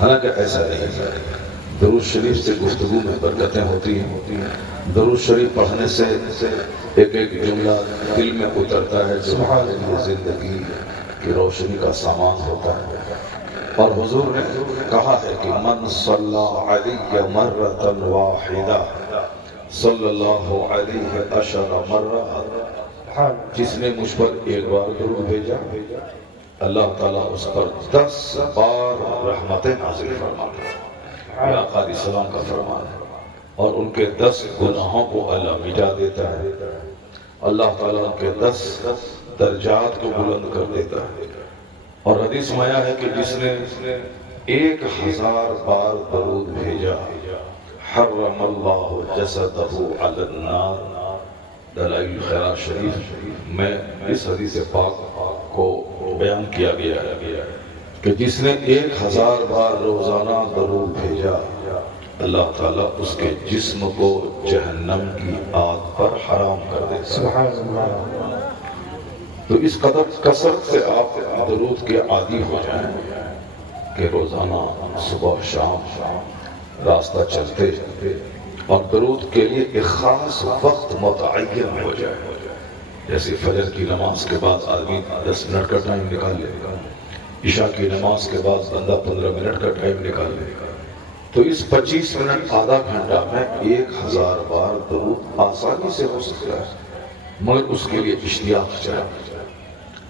حالانکہ ایسا نہیں ہے۔ درود شریف سے گفتگو میں برکتیں ہوتی ہیں، درود شریف پڑھنے سے ایک ایک جملہ دل میں اترتا ہے جو ہمارے لیے زندگی کی روشنی کا سامان ہوتا ہے۔ اور حضور نے کہا ہے کہ من صلی علیہ مرۃ واحدہ صلی اللہ علیہ عشر مرہ، جس نے مجھ پر ایک بار درود بھیجا اللہ تعالیٰ اس پر 10 بار رحمتیں نازل فرماتا ہے۔ یہ آقا علیہ السلام کا فرمان ہے۔ اور ان کے 10 گناہوں کو اللہ مٹا دیتا ہے، اللہ تعالیٰ ان کے 10 درجات کو بلند کر دیتا ہے۔ اور حدیث میں آیا ہے کہ جس نے 1000 بار درود بھیجا حرم اللہ جسدہ علی النار۔ دلائل خیرات شریف میں اس حدیث پاک کو بیان کیا گیا ہے کہ جس نے 1000 بار روزانہ درود بھیجا اللہ تعالیٰ اس کے جسم کو جہنم کی آگ پر حرام کر دیتا ہے۔ تو اس قدر کثرت سے آپ درود کے عادی ہو جائیں کہ روزانہ صبح شام راستہ چلتے اور درود کے لیے ایک خاص وقت متعین ہو جائے۔ جیسے فجر کی نماز کے بعد آدمی 10 منٹ کا ٹائم نکال لے گا، عشاء کی نماز کے بعد بندہ 15 منٹ کا ٹائم نکال لے گا، تو اس 25 منٹ آدھا گھنٹہ میں 1000 بار درود آسانی سے ہو سکتا ہے۔ مگر اس کے لیے اشتیاق چاہیے،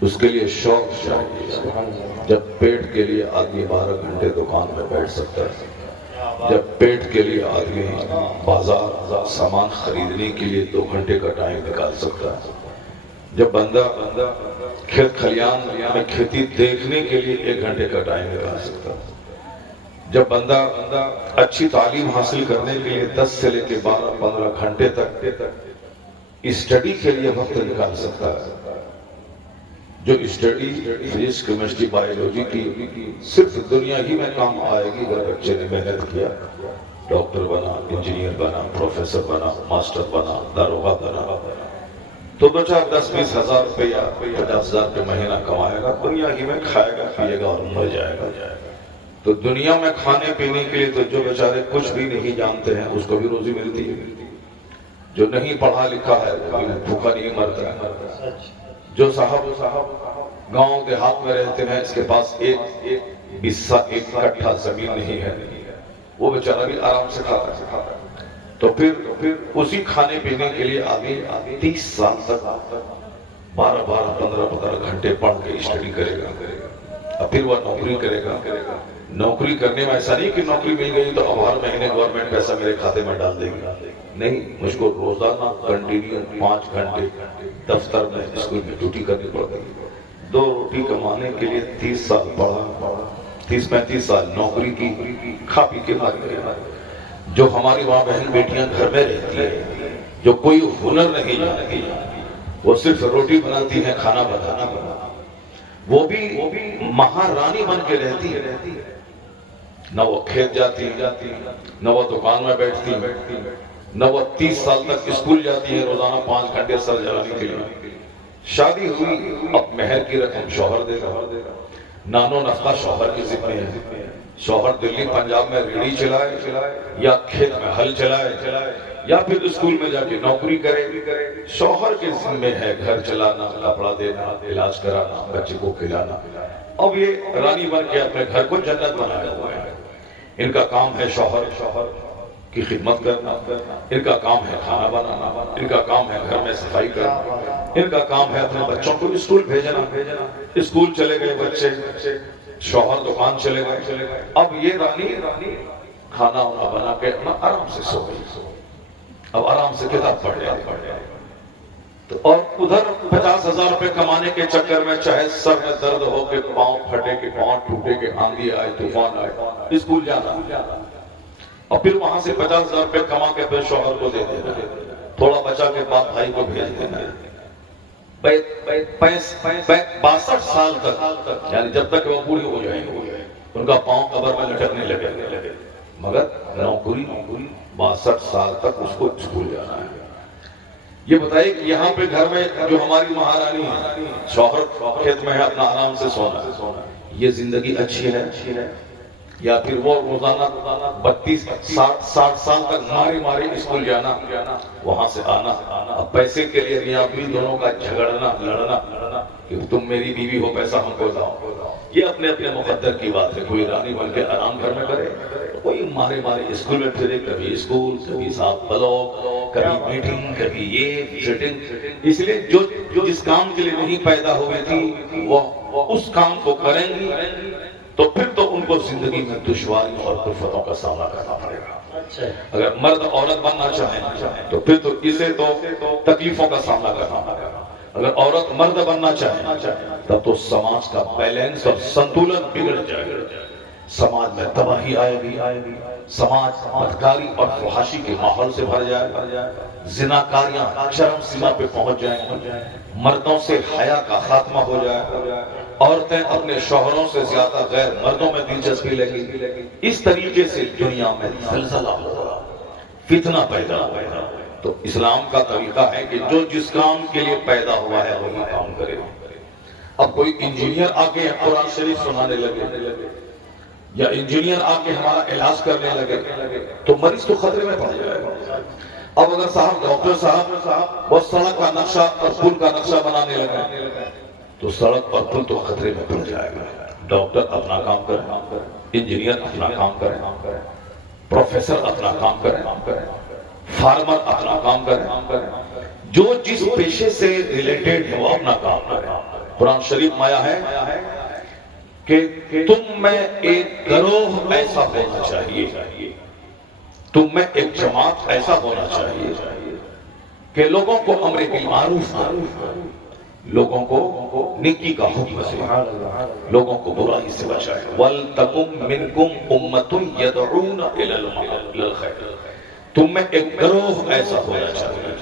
اس کے لیے شوق چاہیے۔ جب پیٹ کے لیے آدمی 12 گھنٹے دکان میں بیٹھ سکتا ہے، جب پیٹ کے لیے آدمی بازار سامان خریدنے کے لیے 2 گھنٹے کا ٹائم نکال سکتا ہے، جب بندہ کھیت کھلیان میں کھیتی دیکھنے کے لیے 1 گھنٹے کا ٹائم نکال سکتا ہے، جب بندہ اچھی تعلیم حاصل کرنے کے لیے 10 سے لے کے 12-15 گھنٹے تک اسٹڈی کے لیے وقت نکال سکتا ہے، جو اسٹڈی فزکس کیمسٹری بایولوجی کی صرف دنیا ہی میں کام آئے گی اگر بچے نے محنت کیا، ڈاکٹر بنا، انجینئر بنا، پروفیسر بنا، ماسٹر بنا، داروغہ بنا، تو 10-20 ہزار روپے یا 50,000 روپے مہینہ کمائے گا، دنیا ہی میں کھائے گا پیے گا اور مر جائے گا۔ تو دنیا میں کھانے پینے کے لیے تو جو بیچارے کچھ بھی نہیں جانتے ہیں اس کو بھی روزی ملتی ہے، جو نہیں پڑھا لکھا ہے بھوکا نہیں مرتا، جو صاحب گاؤں دیہات میں رہتے ہیں اس کے پاس ایک کٹھا زمین نہیں ہے، وہ بیچارہ بھی آرام سے کھاتا ہے۔ تو پھر اسی کھانے پینے کے لیے آدمی 30 سال تک 12-15 گھنٹے پڑھ کے اسٹڈی کرے گا، اور پھر وہ نوکری کرے گا۔ نوکری کرنے میں ایسا نہیں کہ نوکری مل گئی تو اب ہر مہینے گورنمنٹ پیسہ میرے کھاتے میں ڈال دے گی، نہیں، مجھ کو روزانہ کنٹینیو 5 گھنٹے دفتر میں اسکول میں ڈیوٹی کرنی پڑتی ہے۔ 2 روٹی کمانے کے لیے 30 سال پڑھا، 30-35 سال نوکری کی، کھا پی کے مر گئے۔ جو ہماری ماں بہن بیٹیاں گھر میں رہتی ہیں، جو کوئی ہنر نہیں جانتی، وہ صرف روٹی بناتی ہیں، کھانا بنانا، وہ بھی مہارانی بن کے رہتی ہے، نہ وہ کھیت جاتی نہ وہ دکان میں بیٹھتی، نہ وہ 30 سال تک اسکول جاتی ہے روزانہ 5 گھنٹے سر جلانے کے لیے۔ شادی ہوئی، اب مہر کی رقم شوہر دے گا، نانو نفقہ شوہر کی ذمہ ہے، شوہر دلی پنجاب میں ریڑھی چلائے یا کھیت میں ہل چلائے یا پھر اسکول میں جا کے نوکری کرے، شوہر کے ذمہ ہے گھر چلانا، کپڑا دینا، علاج کرانا، بچے کو کھلانا۔ اب یہ رانی بن کے اپنے گھر کو جنت بنایا ہوا ہے۔ ان کا کام ہے شوہر کی خدمت کرنا، ان کا کام ہے کھانا بنانا، ان کا کام ہے گھر میں صفائی کرنا، ان کا کام ہے اپنے بچوں کو اسکول بھیجنا۔ اسکول چلے گئے بچے، شوہر دکان چلے گئے، اب یہ رانی کھانا وانا بنا کے آرام سے سو گئی، اب آرام سے کتاب پڑھ رہے۔ اور ادھر 50,000 روپے کمانے کے چکر میں چاہے سر میں درد ہو کے پاؤں پھٹے کے پاؤں ٹوٹے کے آندھی آئے طوفان آئے اسکول جانا، اور پھر وہاں سے 50,000 روپے کما کے پھر شوہر کو دے دینا، تھوڑا بچا کے بعد بھائی کو بھیج دینا۔ 62 سال تک، یعنی جب تک وہ بوڑھی ہو جائیں گے ان کا پاؤں قبر میں لٹکنے لگے، مگر نوکری 62 سال تک اس کو اسکول جانا ہے۔ یہ بتائیے کہ یہاں پہ گھر میں جو ہماری مہارانی ہے، شوہر کھیت میں ہے، اپنا آرام سے سونا، یہ زندگی اچھی ہے؟ یا پھر وہ روزانہ 32-60 سال تک مارے اسکول جانا، وہاں سے آنا، اب پیسے کے لیے میاں بیوی دونوں کا جھگڑنا لڑنا کہ تم میری بیوی ہو پیسہ ہم کو لاؤ، یہ اپنے مقدر کی بات ہے۔ کوئی رانی بن کے آرام گھر میں کرے، کوئی مارے اسکول میں پھرے، کبھی اسکول، کبھی ساتھ بلاک، کبھی میٹنگ، کبھی یہ سیٹنگ۔ اس لیے جو جس کام کے لیے نہیں پیدا ہوئی تھی وہ اس کام کو کریں گی تو پھر تو ان کو زندگی میں دشواریوں اور کلفتوں کا سامنا کرنا پڑے گا۔ اگر مرد عورت بننا چاہیں تو پھر تو اسے تو تکلیفوں کا سامنا کرنا پڑے گا۔ اگر عورت مرد بننا چاہیں تب تو سماج کا بیلنس اور سنتولن بگڑ جائے گا، سماج میں تباہی آئے گی، سماج بدکاری اور فحاشی کے ماحول سے بھر جائے گا، زناکاریاں چرم سیما پہ پہنچ جائیں گی، مردوں سے حیا کا خاتمہ ہو جائے گا، عورتیں اپنے شوہروں سے زیادہ غیر مردوں میں دلچسپی لگی، اس طریقے سے دنیا میں زلزلہ ہوگا، فتنہ پیدا ہوگا۔ تو اسلام کا طریقہ ہے کہ جو جس کام کے لیے پیدا ہوا ہے وہی کام کرے۔ اب کوئی انجینئر آ کے قرآن شریف سنانے لگے یا انجینئر آ کے ہمارا علاج کرنے لگے تو مریض تو خطرے میں پڑ جائے گا۔ اب اگر ڈاکٹر صاحب وہ سڑک کا نقشہ اور پل کا نقشہ بنانے لگے تو سڑک اور پل تو خطرے میں پڑ جائے گا۔ ڈاکٹر اپنا کام کرے، انجینئر اپنا کام کرے، پروفیسر اپنا کام کرے، فارمر اپنا کام کرے، جو جس پیشے سے ریلیٹڈ ہے وہ اپنا کام کرے۔ قرآن شریف میں آیا ہے کہ تم میں ایک گروہ ایسا ہونا چاہیے، تم میں ایک جماعت ایسا ہونا چاہیے کہ لوگوں کو امر بالمعروف کرے، لوگوں کو نیکی کا حکم دے، لوگوں کو برائی سے بچائے۔ وَلْتَكُمْ مِنْكُمْ أُمَّةٌ يَدْعُونَ إِلَى الْخَيْرِ، تم میں ایک گروہ ایسا ہونا چاہیے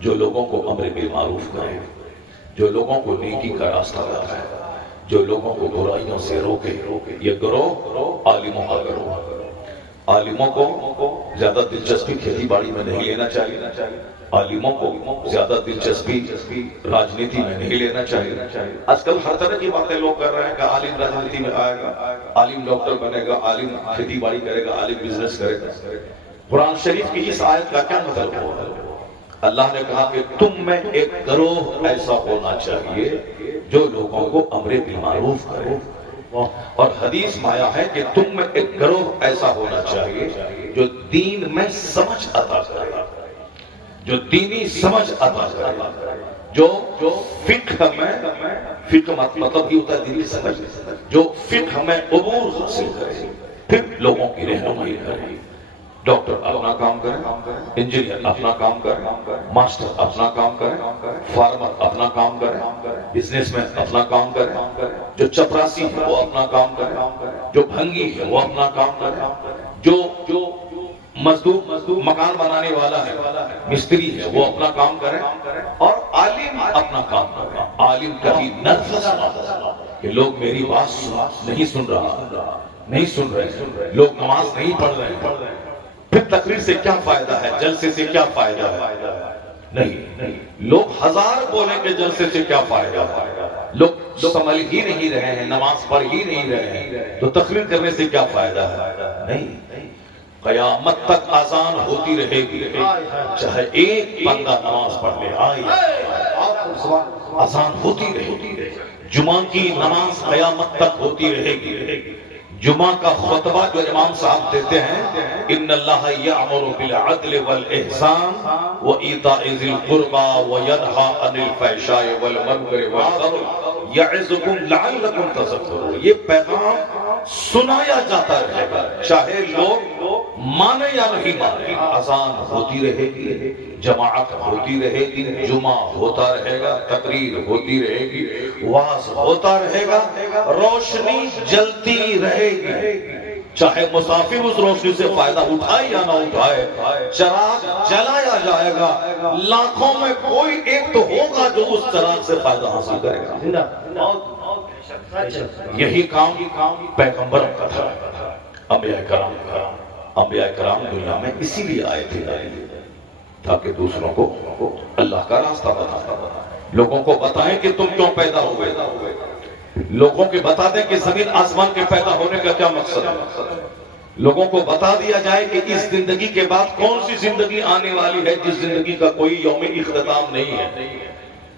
جو لوگوں کو امر بالمعروف کرے، جو لوگوں کو نیکی کا راستہ بتائے، جو لوگوں کو برائیوں سے روکے۔ یہ گروہ عالموں کا گروہ ہے۔ عالموں کو زیادہ دلچسپی کھیتی باڑی میں نہیں لینا چاہیے، عالموں کو زیادہ دلچسپی راجنیتی میں نہیں لینا چاہیے۔ آج کل ہر طرح کی باتیں لوگ کر رہے ہیں کہ عالم راجنیتی میں آئے گا، عالم ڈاکٹر بنے گا، عالم کھیتی باڑی کرے گا، عالم بزنس کرے گا۔ قرآن شریف کی اس آیت کا کیا مطلب ہے؟ اللہ نے کہا کہ تم میں ایک گروہ ایسا ہونا چاہیے جو لوگوں کو امر بالمعروف کرے، اور حدیث میں آیا ہے کہ تم میں ایک گروہ ایسا ہونا چاہیے جو دین میں سمجھ عطا کرے، جو دینی سمجھ عطا کرے، جو فقہ میں، فقہ مطلب یہ ہوتا ہے دینی سمجھ، جو فقہ میں عبور حاصل کرے، پھر لوگوں کی رہنمائی کرے۔ ڈاکٹر اپنا کام کرے، انجینئر اپنا کام کرے، ماسٹر اپنا کام کرے، فارمر اپنا کام کرے، بزنس مین اپنا کام کرے، جو چپراسی ہے وہ اپنا کام کرے، جو بھنگی ہے وہ اپنا کام کرے، جو مزدور مکان بنانے والا ہے، مستری ہے، وہ اپنا کام کرے، اور عالم اپنا کام کرے۔ عالم کبھی نرفز نہ کہ لوگ میری بات نہیں سن رہے، لوگ نماز نہیں پڑھ رہے، پھر تقریر سے کیا فائدہ ہے، جلسے سے کیا فائدہ ہے؟ نہیں، لوگ ہزار بولیں کہ جلسے سے کیا فائدہ ہے، لوگ سنبھل ہی نہیں رہے ہیں، نماز پڑھ ہی نہیں رہے ہیں، تو تقریر کرنے سے کیا فائدہ ہے؟ نہیں، قیامت تک اذان ہوتی رہے گی، چاہے ایک بندہ نماز پڑھ لے، اذان ہوتی رہے گی، جمعہ کی نماز قیامت تک ہوتی رہے گی۔ جمعہ کا خطبہ جو امام صاحب دیتے ہیں، ان اللہ یأمر بالعدل والاحسان وایتاء ذی القربى وینہی عن الفحشاء والمنکر والبغی یعظکم لعلکم تذکرون، یہ پیغام سنایا جاتا رہے گا چاہے لوگ مانے یا نہیں مانے۔ اذان ہوتی رہے گی، جماعت ہوتی رہے گی، جمعہ ہوتا رہے گا، تقریر ہوتی رہے گی، وعظ ہوتا رہے گا، روشنی جلتی رہے گی، چاہے مسافر اس روشنی سے فائدہ اٹھائے یا نہ اٹھائے، چراغ جلایا جائے گا، لاکھوں میں کوئی ایک تو ہوگا جو اس چراغ سے فائدہ حاصل کرے گا۔ یہی کام پیغمبر کا تھا، انبیاء کرام دنیا میں اسی لیے آئے تھے تاکہ دوسروں کو اللہ کا راستہ بتائیں، لوگوں کو بتائیں کہ تم کیوں پیدا ہوئے، لوگوں کے بتا دیں کہ زمین آسمان کے پیدا ہونے کا کیا مقصد ہے. لوگوں کو بتا دیا جائے کہ اس زندگی کے بعد کون سی زندگی آنے والی ہے جس زندگی کا کوئی یوم اختتام نہیں ہے.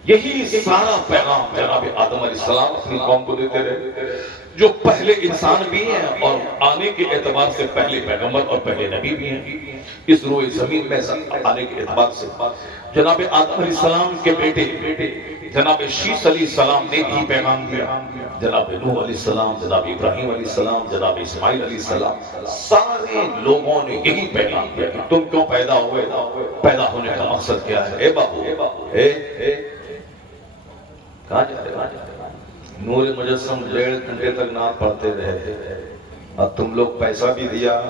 یہی سارا پیغام جناب آدم علیہ السلام اپنی قوم کو دیتے رہے جو پہلے انسان بھی ہیں اور آنے کے اعتبار سے پہلے پیغمبر اور پہلے نبی بھی ہیں. اس روئے زمین میں آنے کے اعتبار سے جناب آدم علیہ السلام کے بیٹے جناب شیس علیہ السلام نے بھی پیغام دیا. جناب نوح علیہ السلام، جناب ابراہیم علیہ السلام، جناب اسماعیل علیہ السلام، سارے لوگوں نے یہی پیغام دیا کہ تم کیوں پیدا ہوئے، پیدا ہونے کا مقصد کیا ہے. اے بابو کہاں جا رہے؟ نور مجسم 1.5 گھنٹے تک نعت پڑھتے رہے اور تم لوگ پیسہ بھی دیا،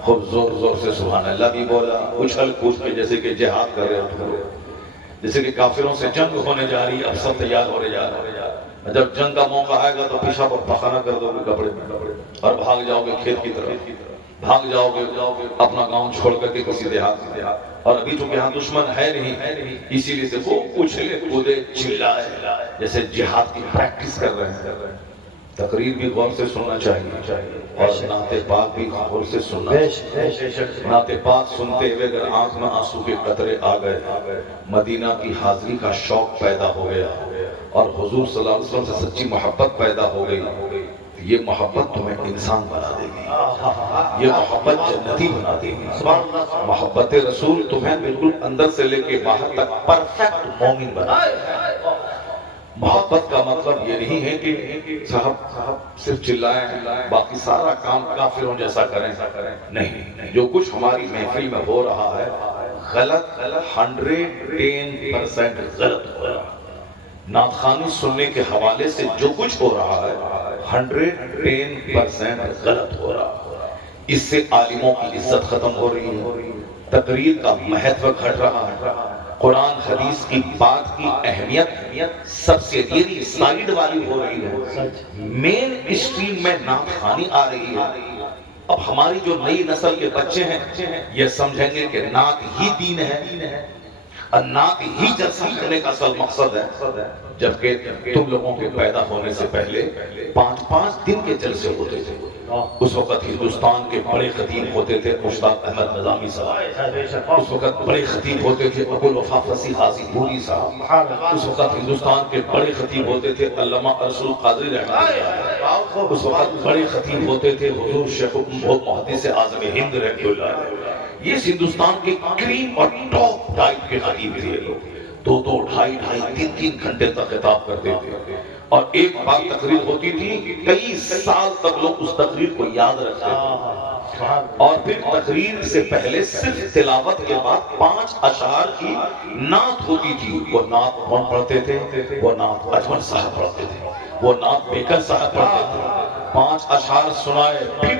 خوب زور زور سے سبحان اللہ بھی بولا، اچھل کود کے جیسے کہ جہاد کر رہے ہو، جیسے کہ کافروں سے جنگ ہونے جا رہی، اب سب تیار ہونے جا رہے. جب جنگ کا موقع آئے گا تو پیشاب اور پخانہ کر دو گے کپڑے میں اور بھاگ جاؤ گے کھیت کی طرف، بھاگ جاؤ گے اپنا گاؤں چھوڑ کر کے کسی دیہات میں. اور ابھی چونکہ یہاں دشمن ہے نہیں، اسی لیے سے وہ اچھلے کودے چلائے جیسے جہاد کی پریکٹس کر رہے ہیں. تقریر بھی غور سے سننا چاہیے اور نعت پاک بھی غور سے سننا چاہیے. نعت پاک سنتے ہوئے اگر آنکھ میں آنسو کے قطرے آ گئے، مدینہ کی حاضری کا شوق پیدا ہو گیا اور حضور صلی اللہ علیہ وسلم سے سچی محبت پیدا ہو گئی، یہ محبت تمہیں انسان بنا دے گی، یہ محبت جنتی بنا دے گی. محبت رسول تمہیں بالکل اندر سے لے کے باہر تک پرفیکٹ مومن بنا دے گی. محبت کا مطلب یہ نہیں ہے کہ صاحب صرف چلائیں باقی سارا کام کافروں جیسا کریں. نہیں، جو کچھ ہماری محفل میں ہو رہا ہے غلط 110% غلط ہو رہا ہے. نعت خوانی سننے کے حوالے سے جو کچھ ہو رہا ہے 110% غلط ہو رہا ہے. اس سے عالموں کی عزت ختم ہو رہی ہے، تقریر کا مہتو گھٹ رہا ہے، قرآن حدیث کی بات کی اہمیت سب سے زیادہ سائیڈ والی ہو رہی ہے. مین اسٹریم میں نعت خوانی آ رہی ہے. اب ہماری جو نئی نسل کے بچے ہیں یہ سمجھیں گے کہ نعت ہی دین ہے، نعت ہی جلسہ کرنے کا اصل مقصد ہے، جبکہ تم لوگوں کے پیدا ہونے سے پہلے 5 دن کے جلسے ہوتے تھے. اس وقت ہندوستان کے بڑے خطیب ہوتے تھے مشتاق احمد نظامی صاحب، اس وقت بڑے خطیب ہوتے تھے ابو الوفا فصیح حاجی پوری صاحب، اس وقت ہندوستان کے بڑے خطیب ہوتے تھے علامہ ارسل قادری رحمۃ اللہ، اس وقت بڑے خطیب ہوتے تھے حضور شیخ محدث اعظم ہند رحمۃ اللہ. یہ ہندوستان کے کریم اور ٹاپ ٹائپ کے خطیب تھے. 2 2 3 گھنٹے تک خطاب کرتے تھے اور ایک بار تقریر ہوتی تھی، کئی سال تک لوگ اس تقریر کو یاد رکھتے تھے. اور پھر تقریر سے پہلے صرف تلاوت کے بعد 5 اشعار کی نعت ہوتی تھی. وہ نعت کون پڑھتے تھے؟ وہ نعت اجمل صاحب پڑھتے تھے، وہ نعت بیکر صاحب پڑھتے تھے. 5 اشعار سنائے پھر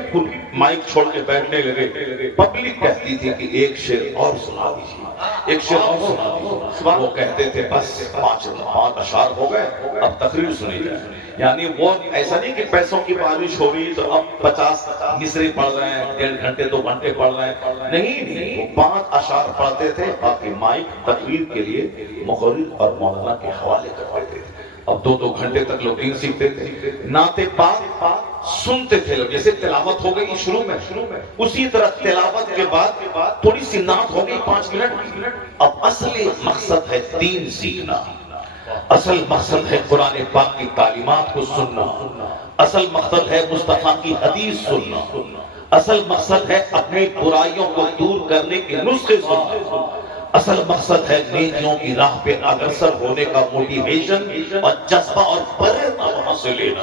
مائک چھوڑ کے بیٹھنے لگے. پبلک کہتی تھی کہ ایک شعر اور سنا دیجیے، ایک شعر اور سنا دیجیے. وہ کہتے تھے بس 5 اشعار ہو گئے، اب تقریر سنی جائے. یعنی وہ ایسا نہیں کہ پیسوں کی بارش ہو رہی تو اب 50 مصرے پڑھ رہے ہیں، 1.5 گھنٹے 2 گھنٹے پڑھ رہے ہیں. نہیں، وہ 5 اشعار پڑھتے تھے، باقی مائک تقریر کے لیے مقرر اور مولانا کے حوالے کرتے تھے. اب 2 گھنٹے تک لوگ دین سیکھتے تھے. نعت پاک سنتے تھے لوگ، جیسے تلاوت ہو گئی شروع میں، اسی طرح تلاوت کے بعد تھوڑی سی نعت ہو گئی 5 منٹ. اب اصل مقصد ہے دین سیکھنا، اصل مقصد ہے قرآن پاک کی تعلیمات کو سننا، اصل مقصد ہے مصطفیٰ کی حدیث سننا، اصل مقصد ہے اپنی برائیوں کو دور کرنے کے نسخے سننا، اصل مقصد ہے نیکیوں کی راہ پہ اگرسر ہونے کا موٹیویشن اور جذبہ اور پریرنا وہاں سے لینا.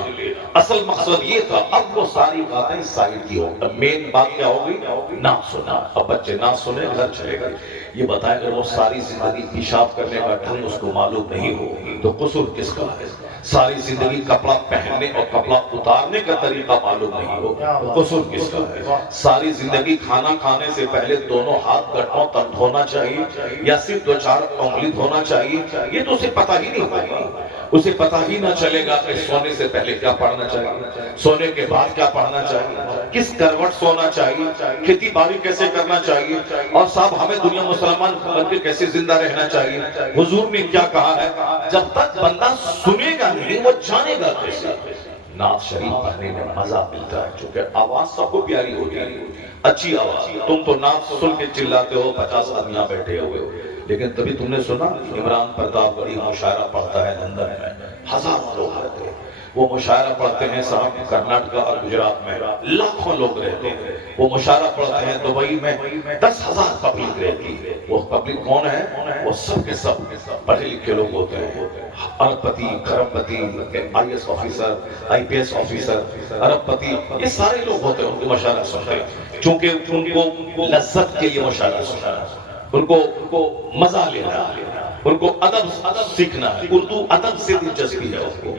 اصل مقصد یہ تھا. اب وہ ساری باتیں سائڈ کی ہوگی. اب مین بات کیا ہوگی؟ نعت سنا. اب بچے نعت سنے گھر چلے گئے. یہ بتائیں اگر وہ ساری زندگی پیشاب کرنے کا ڈھنگ اس کو معلوم نہیں ہو تو قصور کس کا ہے؟ ساری زندگی کپڑا پہننے اور کپڑا اتارنے کا طریقہ معلوم نہیں ہو تو قصور کس کا ہے؟ ساری زندگی کھانا کھانے سے پہلے دونوں ہاتھ گٹوں تک دھونا چاہیے یا صرف 2-4 انگلی دھونا چاہیے؟ یہ تو اسے پتہ ہی نہیں ہوگا. اسے پتہ ہی نہ چلے گا کہ سونے سے پہلے کیا پڑھنا چاہیے، سونے کے بعد کیا پڑھنا چاہیے. کس کروٹ سونا چاہیے، کھیتی باڑی کیسے کرنا چاہیے، اور صاحب ہمیں دنیا مسلمان بن کے کیسے زندہ رہنا چاہیے، حضور نے کیا کہا ہے، جب تک بندہ سنے گا نہیں وہ جانے گا کیسے۔ نعت شریف پڑھنے میں مزہ ملتا ہے، چونکہ آواز سب کو پیاری ہوتی ہے، اچھی آواز۔ تم تو نعت سن کے چلاتے ہو، 50 آدمی یہاں بیٹھے ہوئے ہو، لیکن تبھی تم نے سنا عمران پرتاپ گڑھی مشاعرہ پڑھتا ہے لندن میں، ہزاروں لوگ رہتے ہیں۔ وہ مشاعرہ پڑھتے ہیں صاحب کرناٹکا اور گجرات میں لاکھوں لوگ رہتے ہیں۔ وہ مشاعرہ پڑھتے ہیں دبئی میں 10,000 پبلک رہتی ہے۔ وہ پبلک کون ہے؟ وہ سب کے سب پڑھے لکھے لوگ ہوتے ہیں، ارب پتی، کھرب پتی، IAS آفیسر، IPS آفیسر، ارب پتی، یہ سارے لوگ ہوتے ہیں، ان کو مشاعرہ سنتے ہیں، چونکہ ان کو لذت کے لیے مشاعرہ سننا ہے، ان کو مزہ لینا ہے، ان کو ادب سیکھنا ہے، اردو ادب سے دلچسپی ہے اس کو۔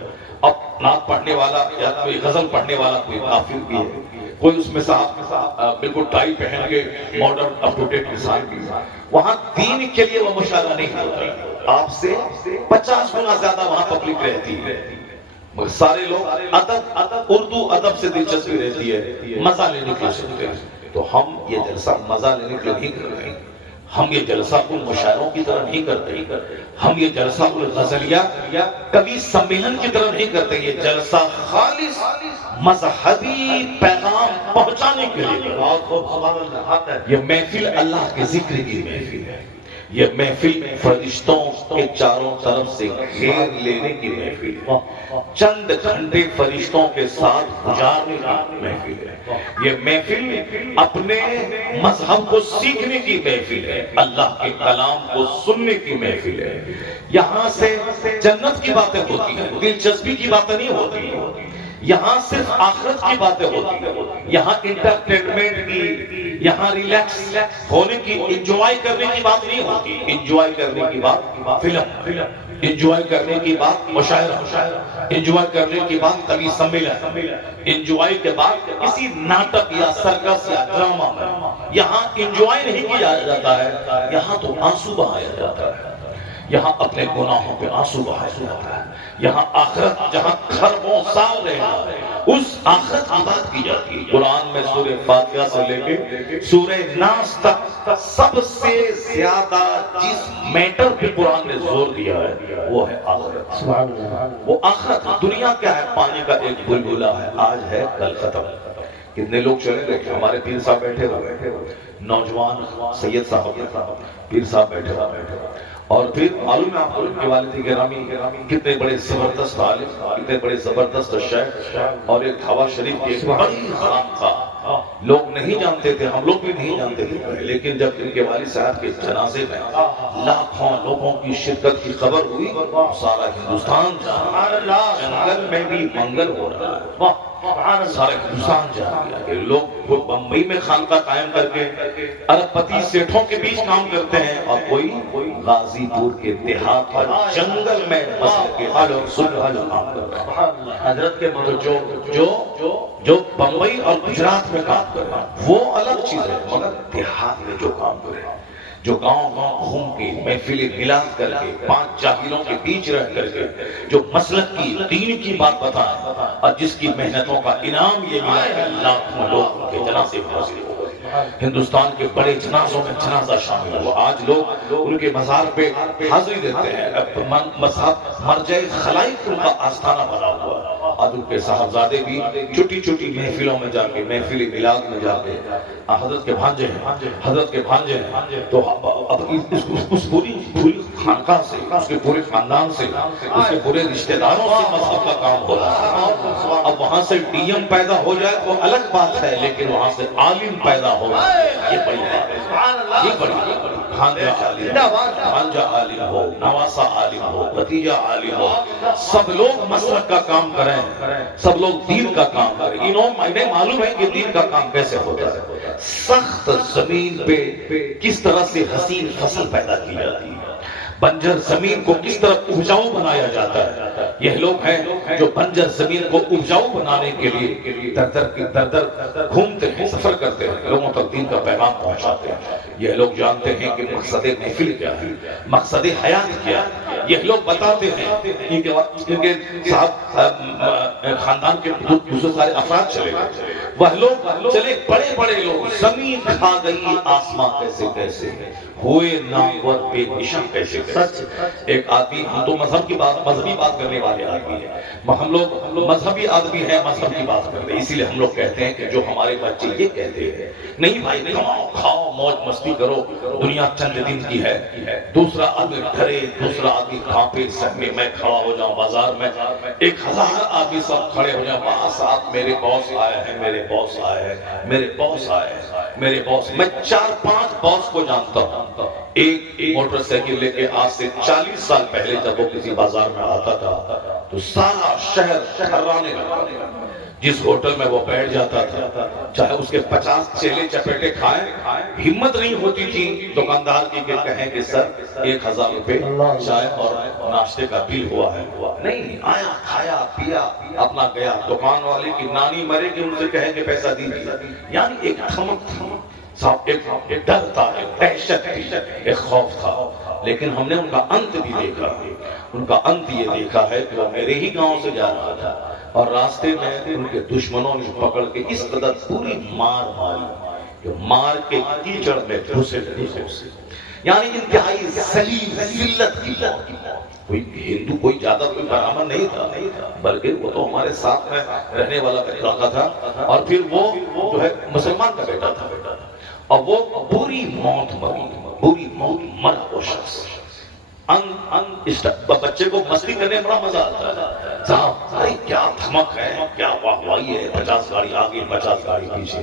اب نعت پڑھنے والا یا کوئی غزل پڑھنے والا کوئی کافر بھی ہے، کوئی اس میں صاحب بالکل ٹائی پہن کے ماڈرن اپ ٹو ڈیٹ انسان بھی ہے، وہاں دین کے لیے وہ مشاعرہ نہیں ہوتا، آپ سے 50 گنا زیادہ وہاں پبلک رہتی ہے، مگر سارے لوگ ادب اردو ادب سے دلچسپی رہتی ہے، مزہ لینے کے لیے سنتے ہیں۔ تو ہم یہ جلسہ مزہ لینے کے لیے نہیں کر رہے ہیں، ہم یہ جلسہ ان مشاعروں کی طرح نہیں کرتے، ہم یہ جلسہ ان غزلیہ کبھی سمیلن کی طرح نہیں کرتے، یہ جلسہ خالص مذہبی پیغام پہنچانے کے لیے۔ یہ محفل اللہ کے ذکر کی محفل ہے، یہ محفل فرشتوں کے چاروں طرف سے گھیر لینے کی محفل ہے، چند گھنٹے فرشتوں کے ساتھ گزارنے کی محفل ہے، یہ محفل اپنے مذہب کو سیکھنے کی محفل ہے، اللہ کے کلام کو سننے کی محفل ہے۔ یہاں سے جنت کی باتیں ہوتی ہیں، دلچسپی کی باتیں نہیں ہوتی، یہاں صرف آخرت کی باتیں ہوتی ہیں، یہاں انٹرٹینمنٹ کی، یہاں ریلیکس ہونے کی، انجوائے کرنے کی بات نہیں ہوتی، انجوائے کرنے کی بات فلم، انجوائے کرنے کی بات مشاعرہ، انجوائے کرنے کی بات کبھی سمیلن، انجوائے کے بعد کسی ناٹک یا سرکس یا ڈرامہ میں یہاں انجوائے نہیں کیا جاتا ہے، یہاں تو آنسو بہایا جاتا ہے، یہاں اپنے گناہوں پہ آنسو بہایا جاتا ہے، یہاں آخرت جہاں خربوں سال رہنا اس آخرت کی بات کی جاتی ہے۔ قرآن میں سورہ فاتحہ سے لے کے سورہ ناس تک سب سے زیادہ جس میٹر پہ قرآن نے زور دیا ہے وہ ہے آخرت۔ وہ آخرت، دنیا کیا ہے؟ پانی کا ایک بلبلہ ہے، آج ہے کل ختم۔ کتنے لوگ چلیں گے؟ ہمارے پیر صاحب بیٹھے ہوئے، نوجوان سید صاحب پیر صاحب بیٹھے ہوئے، اور پھر معلوم ہے آپ کو ان کے والد گرامی کتنے بڑے زبردست عالم، کتنے بڑے زبردست شیخ، اور ایک ہوا شریف کی ایک بڑی خانقاہ لوگ نہیں جانتے تھے، ہم لوگ بھی نہیں جانتے تھے، لیکن جب ان کے والد صاحب کے جنازے میں لاکھوں لوگوں کی شرکت کی خبر ہوئی، سارا ہندوستان جانا، جنگل میں بھی منگل ہو رہا ہے، سارے ہندوستان جان گیا کہ لوگ بمبئی میں خانقاہ قائم کر کے ارب پتی سیٹھوں کے بیچ کام کرتے ہیں، اور کوئی غازی پور کے دیہات اور جنگل میں مسجد کے کام کر رہے ہیں۔ حضرت کے جو بمبئی اور گجرات میں کام کر رہے ہیں وہ الگ چیز ہے، مگر دیہات میں جو کام کر رہے ہیں، جو گاؤں گاؤں گھوم کے محفل ملاد کر کے 5 جاہلوں کے بیچ رہ کر کے جو مسلک کی دین کی بات بتائیں، اور جس کی محنتوں کا انعام یہ ملا کہ لاکھوں لوگ کے جنازے میں حاضر ہو گئے، ہندوستان کے بڑے جنازوں میں جنازہ شامل ہوا، آج لوگ ان کے مزار پہ حاضری دیتے ہیں، مرجع خلائق ان کا آستانہ بنا ہوا ہے، اور ان کے صاحبزادے بھی چھوٹی چھوٹی محفلوں میں جا کے، محفل میلاد میں جا کے، حضرت کے بھانجے ہیں، تو اب اس پوری خانقاہ سے، اس کے پورے خاندان سے، اس کے پورے رشتہ داروں سے مذہب کا کام ہو رہا ہے۔ اب وہاں سے ڈیم پیدا ہو جائے تو الگ بات ہے، لیکن وہاں سے عالم پیدا ہو جائے یہ بڑی بات ہے، یہ بڑی بھانجا عالم ہو، نواسا عالم ہو، بھتیجا عالم ہو، سب لوگ مسلک کا کام کریں، سب لوگ دین کا کام کریں۔ انہیں معلوم ہے کہ دین کا کام کیسے ہوتا ہے، سخت زمین پہ کس طرح سے حسین فصل پیدا کی جاتی ہے، بنجر زمین کو کس طرح اپجاؤ بنایا جاتا ہے، یہ لوگ ہیں جو بنجر زمین کو اپجاؤ بنانے کے لیے در در گھومتے ہیں، سفر کرتے ہیں، لوگوں تک دین کا پیغام پہنچاتے ہیں۔ یہ لوگ جانتے ہیں کہ مقصد محفل کیا ہے، مقصد حیات کیا ہے، یہ لوگ بتاتے ہیں۔ ان کے صاحب خاندان کے دوسرے سارے افراد چلے گئے، وہ لوگ چلے بڑے بڑے لوگ، زمین کھا گئی آسماں کیسے کیسے، ہوئے نامور بے نشان کیسے کیسے۔ ایک آدمی، ہم تو مذہبی بات کرنے والے آدمی ہیں، ہم لوگ مذہبی آدمی ہیں، مذہب کی بات کرتے ہیں، اسی لیے ہم لوگ کہتے ہیں کہ جو ہمارے بچے یہ کہتے ہیں نہیں بھائی کماؤ کھاؤ موج مستی کرو، دنیا چند دن کی ہے، دوسرا آدمی ڈرے، دوسرا آدمی کانپے، سہمے میں کھڑا ہو جاؤں بازار میں 1000 آدمی سب کھڑے ہو جاؤں، وہاں صاحب میرے باس آئے ہیں، میرے باس آئے ہیں، میرے باس آئے ہیں، میرے باس۔ میں 4-5 باس کو جانتا ہوں۔ ایک موٹر سائیکل لے کے آج سے 40 سال پہلے جب وہ کسی بازار میں آتا تھا تو سارا شہر ٹھہرانے لگا، جس ہوٹل میں وہ بیٹھ جاتا تھا چاہے اس کے 50 چیلے چپیٹے کھائیں، ہمت نہیں ہوتی تھی دکاندار کی کہ کہیں کہ سر 1000 روپے چائے اور ناشتے کا بل ہوا ہے، نہیں، آیا کھایا پیا اپنا گیا۔ دکان والے کی نانی مرے کہ ان سے کہے کہ پیسہ دیجیے، یعنی ایک تھمک صاحب، ایک ڈر تھا، ایک دہشت تھی، ایک خوف تھا۔ لیکن ہم نے ان کا انت بھی دیکھا، ان کا انت یہ دیکھا ہے کہ وہ میرے ہی گاؤں سے جا رہا تھا اور راستے میں ان کے دشمنوں نے پکڑ کے اس قدر پوری مار ماری کہ مار کے کیچڑ میں گھسے، یعنی انتہائی ذلیل ذلت کی موت۔ کوئی ہندو کوئی زیادہ کوئی برہمن نہیں تھا، بلکہ وہ تو ہمارے ساتھ میں رہنے والا لڑکا تھا، اور پھر وہ جو ہے مسلمان کا بیٹا تھا، اور وہ بری موت مری، بری موت مرا وہ شخص۔ بچے کو مستی کرنے میں بڑا مزہ آتا ہے، صاحب ارے کیا دھمک ہے، کیا واہ واہی ہے، 50 گاڑی آگے 50 گاڑی پیچھے،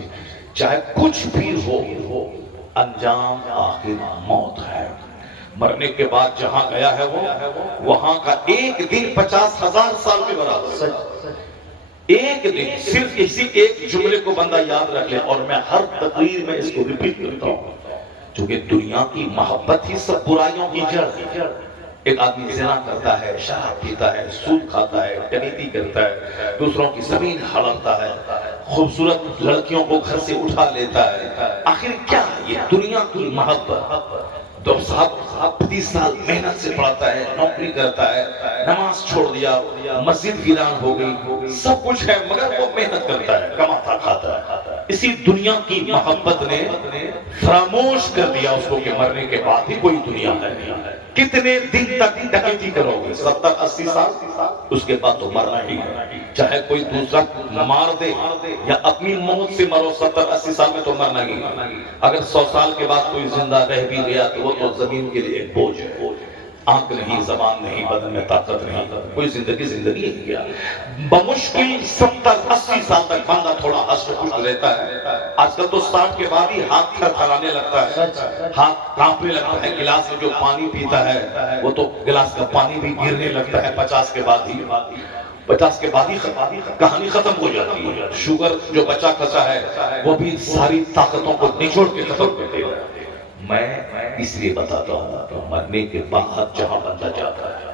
چاہے کچھ بھی ہو انجام آخر موت ہے۔ مرنے کے بعد جہاں گیا ہے وہ، وہاں کا ایک دن 50,000 سال کے برابر ہے۔ ایک دن، صرف اسی ایک جملے کو بندہ یاد رکھ لے، اور میں ہر تقریر میں اس کو ریپیٹ کرتا ہوں، چونکہ دنیا کی محبت ہی سب برائیوں کی جڑ ہے۔ ایک آدمی زنا کرتا ہے، شراب پیتا ہے، سود کھاتا ہے، ڈکیتی کرتا ہے، دوسروں کی زمین ہڑپتا ہے، خوبصورت لڑکیوں کو گھر سے اٹھا لیتا ہے، آخر کیا ہے یہ دنیا کی محبت؟ تو صاحب 30 سال محنت سے پڑھتا ہے، نوکری کرتا ہے، نماز چھوڑ دیا، مسجد ویران ہو گئی، سب کچھ ہے مگر وہ محنت کرتا ہے، کماتا کھاتا ہے۔ اسی دنیا کی محبت نے فراموش کر دیا اس کو کہ مرنے کے بعد ہی کوئی دنیا ہے۔ کتنے دن تک ڈکیتی کرو گے؟ 70-80 سال، اس کے بعد تو مرنا ہی ہے، چاہے کوئی دوسرا مار دے یا اپنی موت سے مرو، 70-80 سال میں تو مرنا ہی ہے۔ اگر 100 سال کے بعد کوئی زندہ رہ بھی گیا تو وہ تو زمین کے لیے ایک بوجھ ہے، آنکھ نہیں، زبان نہیں، بدن میں طاقت نہیں، کوئی زندگی ہی کیا۔ بمشکل 70-80 سال تک بندہ تھوڑا ہنس خوش رہتا ہے۔ آج کل تو 60 کے بعد ہی ہاتھ تھرتھرانے لگتا ہے، ہاتھ کانپنے لگتا ہے، گلاس میں جو پانی پیتا ہے وہ تو گلاس کا پانی بھی گرنے لگتا ہے 50 کے بعد ہی۔ 50 کے بعد ہی کہانی ختم ہو جاتی ہے۔ شوگر جو بچا کھچا ہے وہ بھی ساری طاقتوں کو نچوڑ کے ختم کر دے گا۔ میں اس لیے بتاتا ہوں کہ مرنے کے بعد جہاں بندہ جاتا ہے،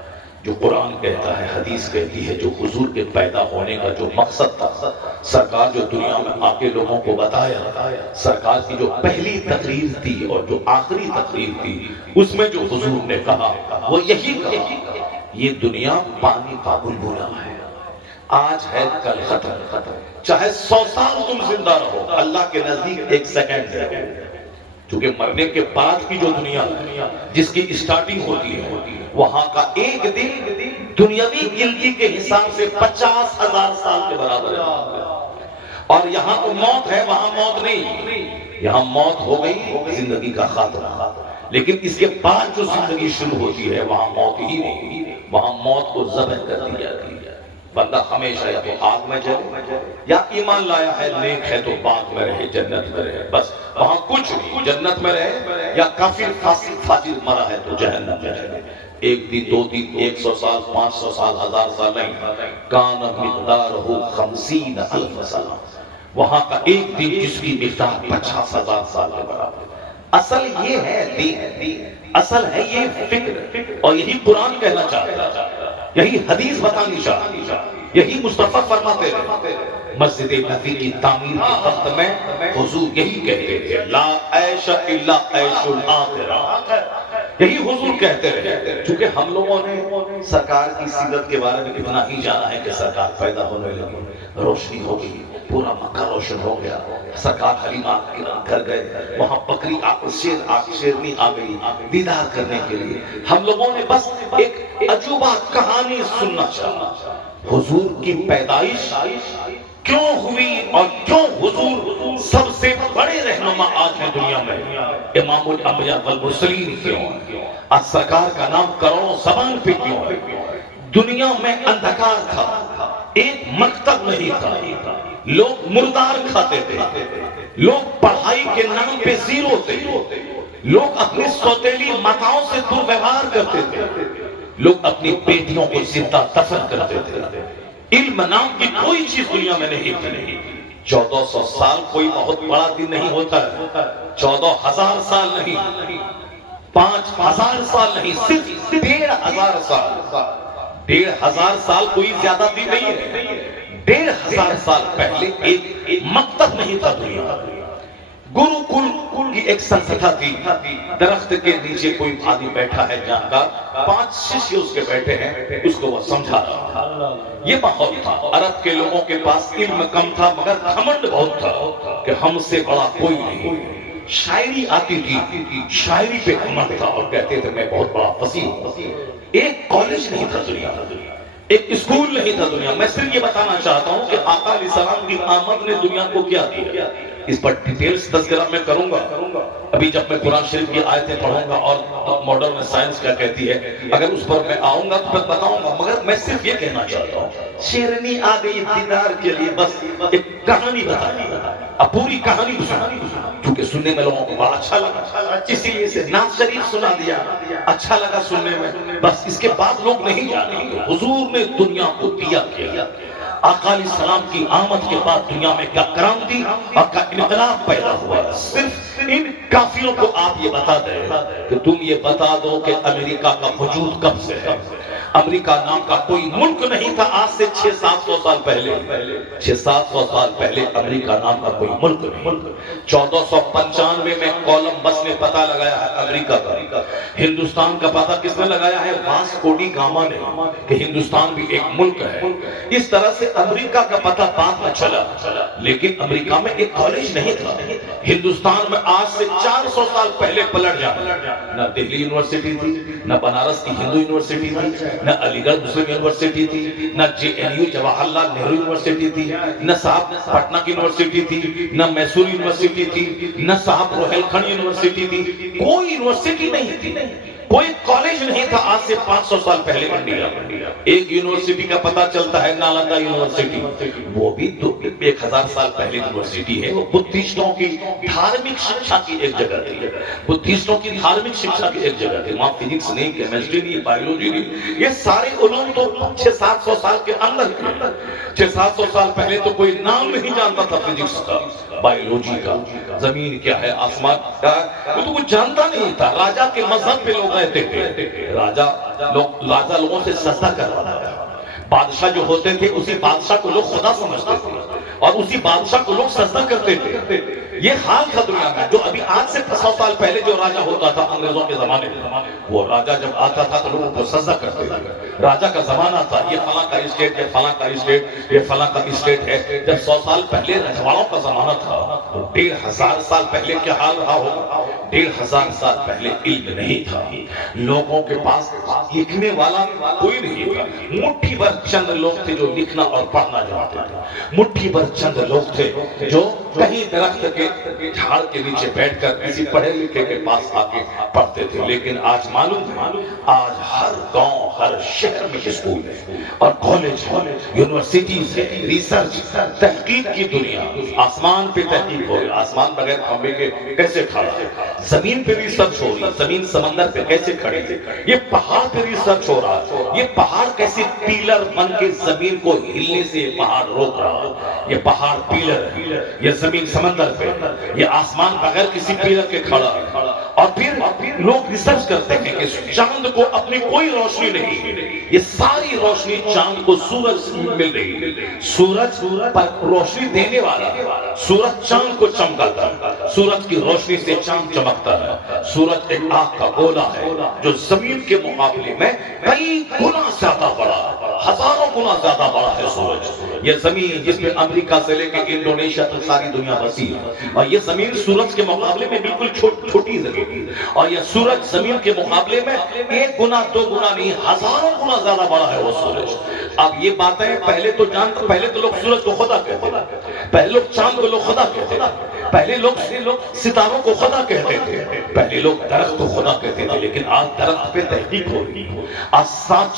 جو قرآن کہتا ہے، حدیث کہتی ہے، جو حضور کے پیدا ہونے کا جو مقصد تھا، سرکار جو دنیا میں آ کے لوگوں کو بتایا، سرکار کی جو پہلی تقریر تھی اور جو آخری تقریر تھی، اس میں جو حضور نے کہا وہ یہی کہا، یہ دنیا پانی کا بلبلا ہے، آج ہے کل ختم، چاہے 100 سال تم زندہ رہو، اللہ کے نزدیک 1 سیکنڈ ہے۔ چونکہ مرنے کے بعد کی جو دنیا جس کی اسٹارٹنگ ہوتی ہے، وہاں کا ایک دن دنیاوی گنتی کے حساب سے 50,000 سال کے برابر ہے۔ اور یہاں تو موت ہے، وہاں موت نہیں، یہاں موت ہو گئی، زندگی کا خاتمہ، لیکن اس کے بعد جو زندگی شروع ہوتی ہے وہاں موت ہی نہیں، وہاں موت کو ذبح کر دی جاتی ہے۔ بندہ ہمیشہ یا تو آگ میں جلے، یا ایمان لایا ہے نیک ہے تو باغ میں رہے، جنت میں رہے، بس وہاں کچھ نہیں، جنت میں رہے، یا کافر فاسق فاجر مرا ہے تو جہنم میں رہے۔ 1 دن 2 دن 100 سال 500 سال 1000 سال نہیں، کان مقدارہ 50,000 سال، وہاں کا ایک دن جس کی مقدار 50,000 سال کے برابر۔ اصل یہ ہے دین، اصل ہے یہ فکر، اور یہی قرآن کہنا چاہتا ہے، یہی حدیث بتانی چاہتی ہے، یہی مصطفیٰ فرماتے ہیں۔ مسجد نبی کی تعمیر کے وقت میں حضور یہی کہتے تھے، لا عیش الا عیش الآخرہ، یہی حضور کہتے رہے. چونکہ ہم لوگوں نے سرکار کی سیرت کے بارے میں اتنا ہی جانا ہے کہ سرکار پیدا ہونے لگی، روشنی ہو گئی، پورا مکہ روشن ہو گیا. سرکار حلیمہ کے گھر گئے، وہاں بکری شیرنی آ گئی دیدار کرنے کے لیے. ہم لوگوں نے بس ایک عجوبہ کہانی سننا چاہا. حضور کی پیدائش کیوں ہوئی اور کیوں حضور سب سے بڑے رہنما آج ہے دنیا میں، امام الانبیاء والمرسلین کیوں ہے، اور سرکار کا نام کروڑوں زبان پہ کیوں ہے. دنیا میں اندھکار تھا، ایک مکتب نہیں تھا، لوگ مردار کھاتے تھے، لوگ پڑھائی کے نام پہ زیرو تھے، لوگ اپنی سوتیلی ماتاؤں سے دورویوہار کرتے تھے، لوگ اپنی بیٹیوں کو زندہ دفن کرتے تھے. علم نام کی کوئی چیز دنیا میں نہیں تھی. 1400 سال کوئی بہت بڑا دن نہیں ہوتا ہے، 14,000 سال نہیں، 5,000 سال نہیں، صرف 1,500 سال. 1,500 سال کوئی زیادہ دن نہیں ہے. 1,500 سال پہلے ایک مکتب نہیں تھا دنیا. گرو کل کی ایک سنستھا تھی. درخت کے نیچے کوئی آدمی بیٹھا ہے جہاں کا 5 شیشے اس کے بیٹھے ہیں، اس کو وہ سمجھا رہا تھا. یہ ماحول تھا. عرب کے لوگوں کے پاس علم کم تھا مگر گھمنڈ بہت تھا کہ ہم سے بڑا کوئی نہیں. شاعری آتی تھی، شاعری پہ گھمنڈ تھا اور کہتے تھے میں بہت بڑا فصیح ہوں. ایک کالج نہیں تھا دنیا، ایک اسکول نہیں تھا دنیا. میں صرف یہ بتانا چاہتا ہوں کہ آقا علیہ السلام کی آمد نے دنیا کو کیا دیا. اس پر ڈیٹیلز تذکرہ میں کروں گا ابھی جب میں قرآن شریف کی آیتیں پڑھوں گا اور ماڈرن سائنس کیا کہتی ہے. اگر اس پر میں آؤں گا تو میں بتاؤں گا، مگر میں صرف یہ کہنا چاہتا ہوں شیرنی آ گئی دیدار کے لیے، بس ایک کہانی بتانی. اب پوری کہانی سنانی کیونکہ سننے میں لوگوں کو بڑا اچھا لگا، اسی لیے اسے نعت شریف سنا دیا. اچھا لگا سننے میں، بس اس کے بعد لوگ نہیں جانیں گے حضور نے دنیا کو دیا کیا. آقا علیہ السلام کی آمد کے بعد دنیا میں کیا کرامتی اور کیا انقلاب پیدا ہوا. صرف ان کافروں کو آپ یہ بتا دیں کہ تم یہ بتا دو کہ امریکہ کا وجود کب سے ہے. امریکہ نام کا کوئی ملک نہیں تھا آج سے 600-700 سال پہلے. 600-700 سال پہلے امریکہ نام کا کوئی ملک نہیں. 1495 میں کولمبس نے پتہ لگایا ہے امریکہ کا. ہندوستان کا پتہ کس نے لگایا ہے؟ واسکو ڈی گاما نے، کہ ہندوستان بھی ایک ملک ہے. اس طرح سے امریکہ کا پتہ بعد میں چلا، لیکن امریکہ میں ایک کالج نہیں تھا. ہندوستان میں آج سے 400 سال پہلے پلٹ جانا، نہ دہلی یونیورسٹی تھی، نہ بنارس کی ہندو یونیورسٹی تھی، نہ علی گڑھ مسلم یونیورسٹی تھی، نہ JNU جواہر لال نہرو یونیورسٹی تھی، نہ صاحب پٹنہ کی یونیورسٹی تھی، نہ میسور یونیورسٹی تھی، نہ صاحب روہیل کھنڈ یونیورسٹی تھی. کوئی یونیورسٹی نہیں تھی، کوئی کالج نہیں تھا آج سے 500 سال پہلے انڈیا. ایک یونیورسٹی کا پتہ چلتا ہے نالندہ یونیورسٹی، وہ بھی 1000 سال پہلے یونیورسٹی ہے. وہ بدھسٹوں کی دھارمک شکشا کی ایک جگہ تھی، بدھسٹوں کی دھارمک شکشا کی ایک جگہ تھی. وہاں فزکس نہیں، کیمسٹری نہیں، بایولوجی نہیں، یہ سارے علوم تو 600-700 سال کے اندر تھے. 600-700 سال پہلے تو کوئی نام نہیں جانتا تھا فزکس کا، بایولوجی کا، زمین کیا ہے، آسمان کیا ہے، وہ تو کچھ جانتا نہیں تھا. راجہ کے مذہب پہ لوگ رہتے تھے، راجہ لوگوں سے سجدہ کرواتا تھا. بادشاہ جو ہوتے تھے اسی بادشاہ کو لوگ خدا سمجھتے تھے اور اسی بادشاہ کو لوگ سجدہ کرتے تھے. یہ حال تھا دنیا میں. جو ابھی آج سے 100 سال پہلے جو راجہ ہوتا تھا انگریزوں کے زمانے میں، وہ راجہ جب آتا تھا تو لوگوں کو سجدہ کرتے تھے. راجہ کا زمانہ تھا، یہ فلاں کا اسٹیٹ، یہ فلاں کا اسٹیٹ، یہ فلاں کا اسٹیٹ ہے. جب 100 سال پہلے رجواڑوں کا زمانہ تھا تو 1,500 سال پہلے کیا حال رہا ہوگا. 1,500 سال پہلے علم نہیں تھا، لوگوں کے پاس لکھنے والا کوئی نہیں تھا. مٹھی بھر چند لوگ تھے جو لکھنا اور پڑھنا جانتے تھے. مٹھی بھر چند لوگ تھے جو کہیں درخت کے جھاڑ کے نیچے بیٹھ کر کسی پڑھے لکھے کے پاس آ کے پڑھتے تھے. لیکن آج معلوم ہے، آج ہر گاؤں ہر شہر میں اسکول ہے اور کالج ہے، یونیورسٹیز ہے، ریسرچ، تحقیق کی دنیا. آسمان پہ تحقیق ہو رہی، آسمان بغیر کھمبے کے کیسے کھڑا ہے. زمین پہ ریسرچ ہو رہی، زمین سمندر پہ کیسے کھڑی ہے. یہ پہاڑ پہ ریسرچ ہو رہا ہے، یہ پہاڑ کیسے پیلر بن کے زمین کو ہلنے سے یہ پہاڑ روک رہا ہے. یہ پہاڑ پیلر ہے، یہ زمین سمندر پہ، یہ آسمان بغیر کسی پیلر کے کھڑا ہے. اور پھر لوگ ریسرچ کرتے ہیں کہ چاند کو اپنی کوئی روشنی نہیں، یہ ساری روشنی چاند کو سورج سے مل رہی ہے، سورج پر روشنی دینے والا، سورج چاند کو چمکاتا ہے، سورج کی روشنی سے چاند چمکتا ہے۔ سورج ایک آگ کا گولا ہے جو زمین کے مقابلے میں کئی گنا زیادہ بڑا، ہزاروں گنا زیادہ بڑا ہے سورج۔ یہ زمین جس میں امریکہ سے لے کے انڈونیشیا تک ساری دنیا بسی ہے، اور یہ زمین سورج کے مقابلے میں بالکل چھوٹی زمین، اور یہ سورج زمین کے مقابلے میں ایک گنا دو گنا نہیں، ہزاروں گنا زیادہ بڑا ہے وہ سورج۔ اب یہ باتیں پہلے تو لوگ سورج کو خدا کہتے تھے، پہلے لوگ چاند کو لوگ خدا کہتے تھے، پہلے لوگ ستاروں کو خدا کہتے تھے، پہلے لوگ درخت کو خدا کہتے تھے، لیکن آج درخت پہ تحقیق ہو رہی ہے، آج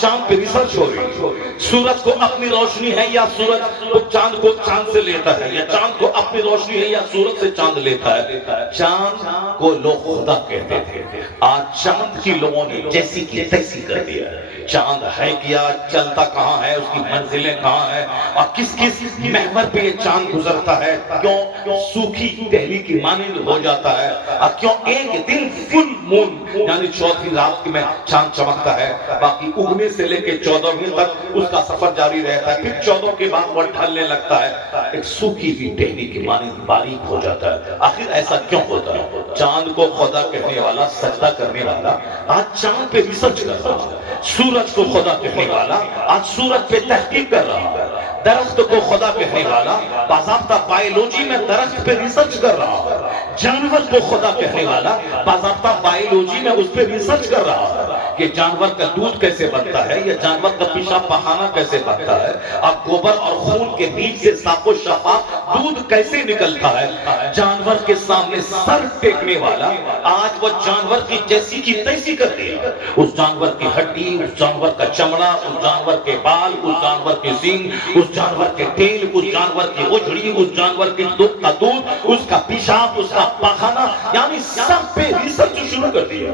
چاند پہ ریسرچ ہو رہی ہے۔ سورج کو اپنی روشنی ہے یا سورج کو چاند سے لیتا ہے، یا چاند کو اپنی روشنی ہے یا سورج سے چاند لیتا ہے۔ چاند کو لوگ خدا کہتے تھے، آج چاند کی لوگوں نے جیسی کی تیسی کر دیا۔ چاند ہے کیا، چلتا کہاں ہے، اس کی منزلیں کہاں ہیں، اور کس کس محور پہ یہ چاند گزرتا ہے، کیوں سوکھی دہلی کی مانند ہو جاتا ہے، اور کیوں ایک دن فل مون یعنی چوتھی رات میں چاند چمکتا ہے، باقی اگنے سے لے کے 14ویں تک اس کا سفر جاری رہتا ہے، پھر 14 کے بعد وہ ڈھلنے لگتا ہے، ایک سوکھی ہوئی دہلی کی مانند باریک ہو جاتا ہے۔ آخر ایسا کیوں ہوتا ہے؟ چاند کو خدا کہنے والا، سجدہ کرنے والا آج چاند پہ ریسرچ کر رہا ہے، سورج کو خدا کہنے والا آج سورج پہ تحقیق کر رہا ہے، درخت کو خدا کہنے والا باضابطہ بائیولوجی میں درخت پہ ریسرچ کر رہا ہے، جانور کو خدا کہنے والا باضابطہ بائیولوجی میں اس پہ ریسرچ کر رہا ہے کہ جانور کا دودھ کیسے بنتا ہے، یا جانور کا پیشاب پخانہ کیسے بنتا ہے، اور گوبر اور خون کے بیچ سے صاف و شفاف دودھ کیسے نکلتا ہے۔ جانور کے سامنے سر ٹیکنے والا آج وہ جانور کی جیسی کی تیسی کر دیا، اس جانور کی ہڈی، اس جانور کا چمڑا، اس جانور کے بال، اس جانور کے سینگ، اس جانور کے تیل، اس جانور کی اجڑی، اس جانور کی دودھ کا دودھ، اس کا پیشاب، اس کا پخانہ، یعنی سب پہ ریسرچ شروع کر دیا،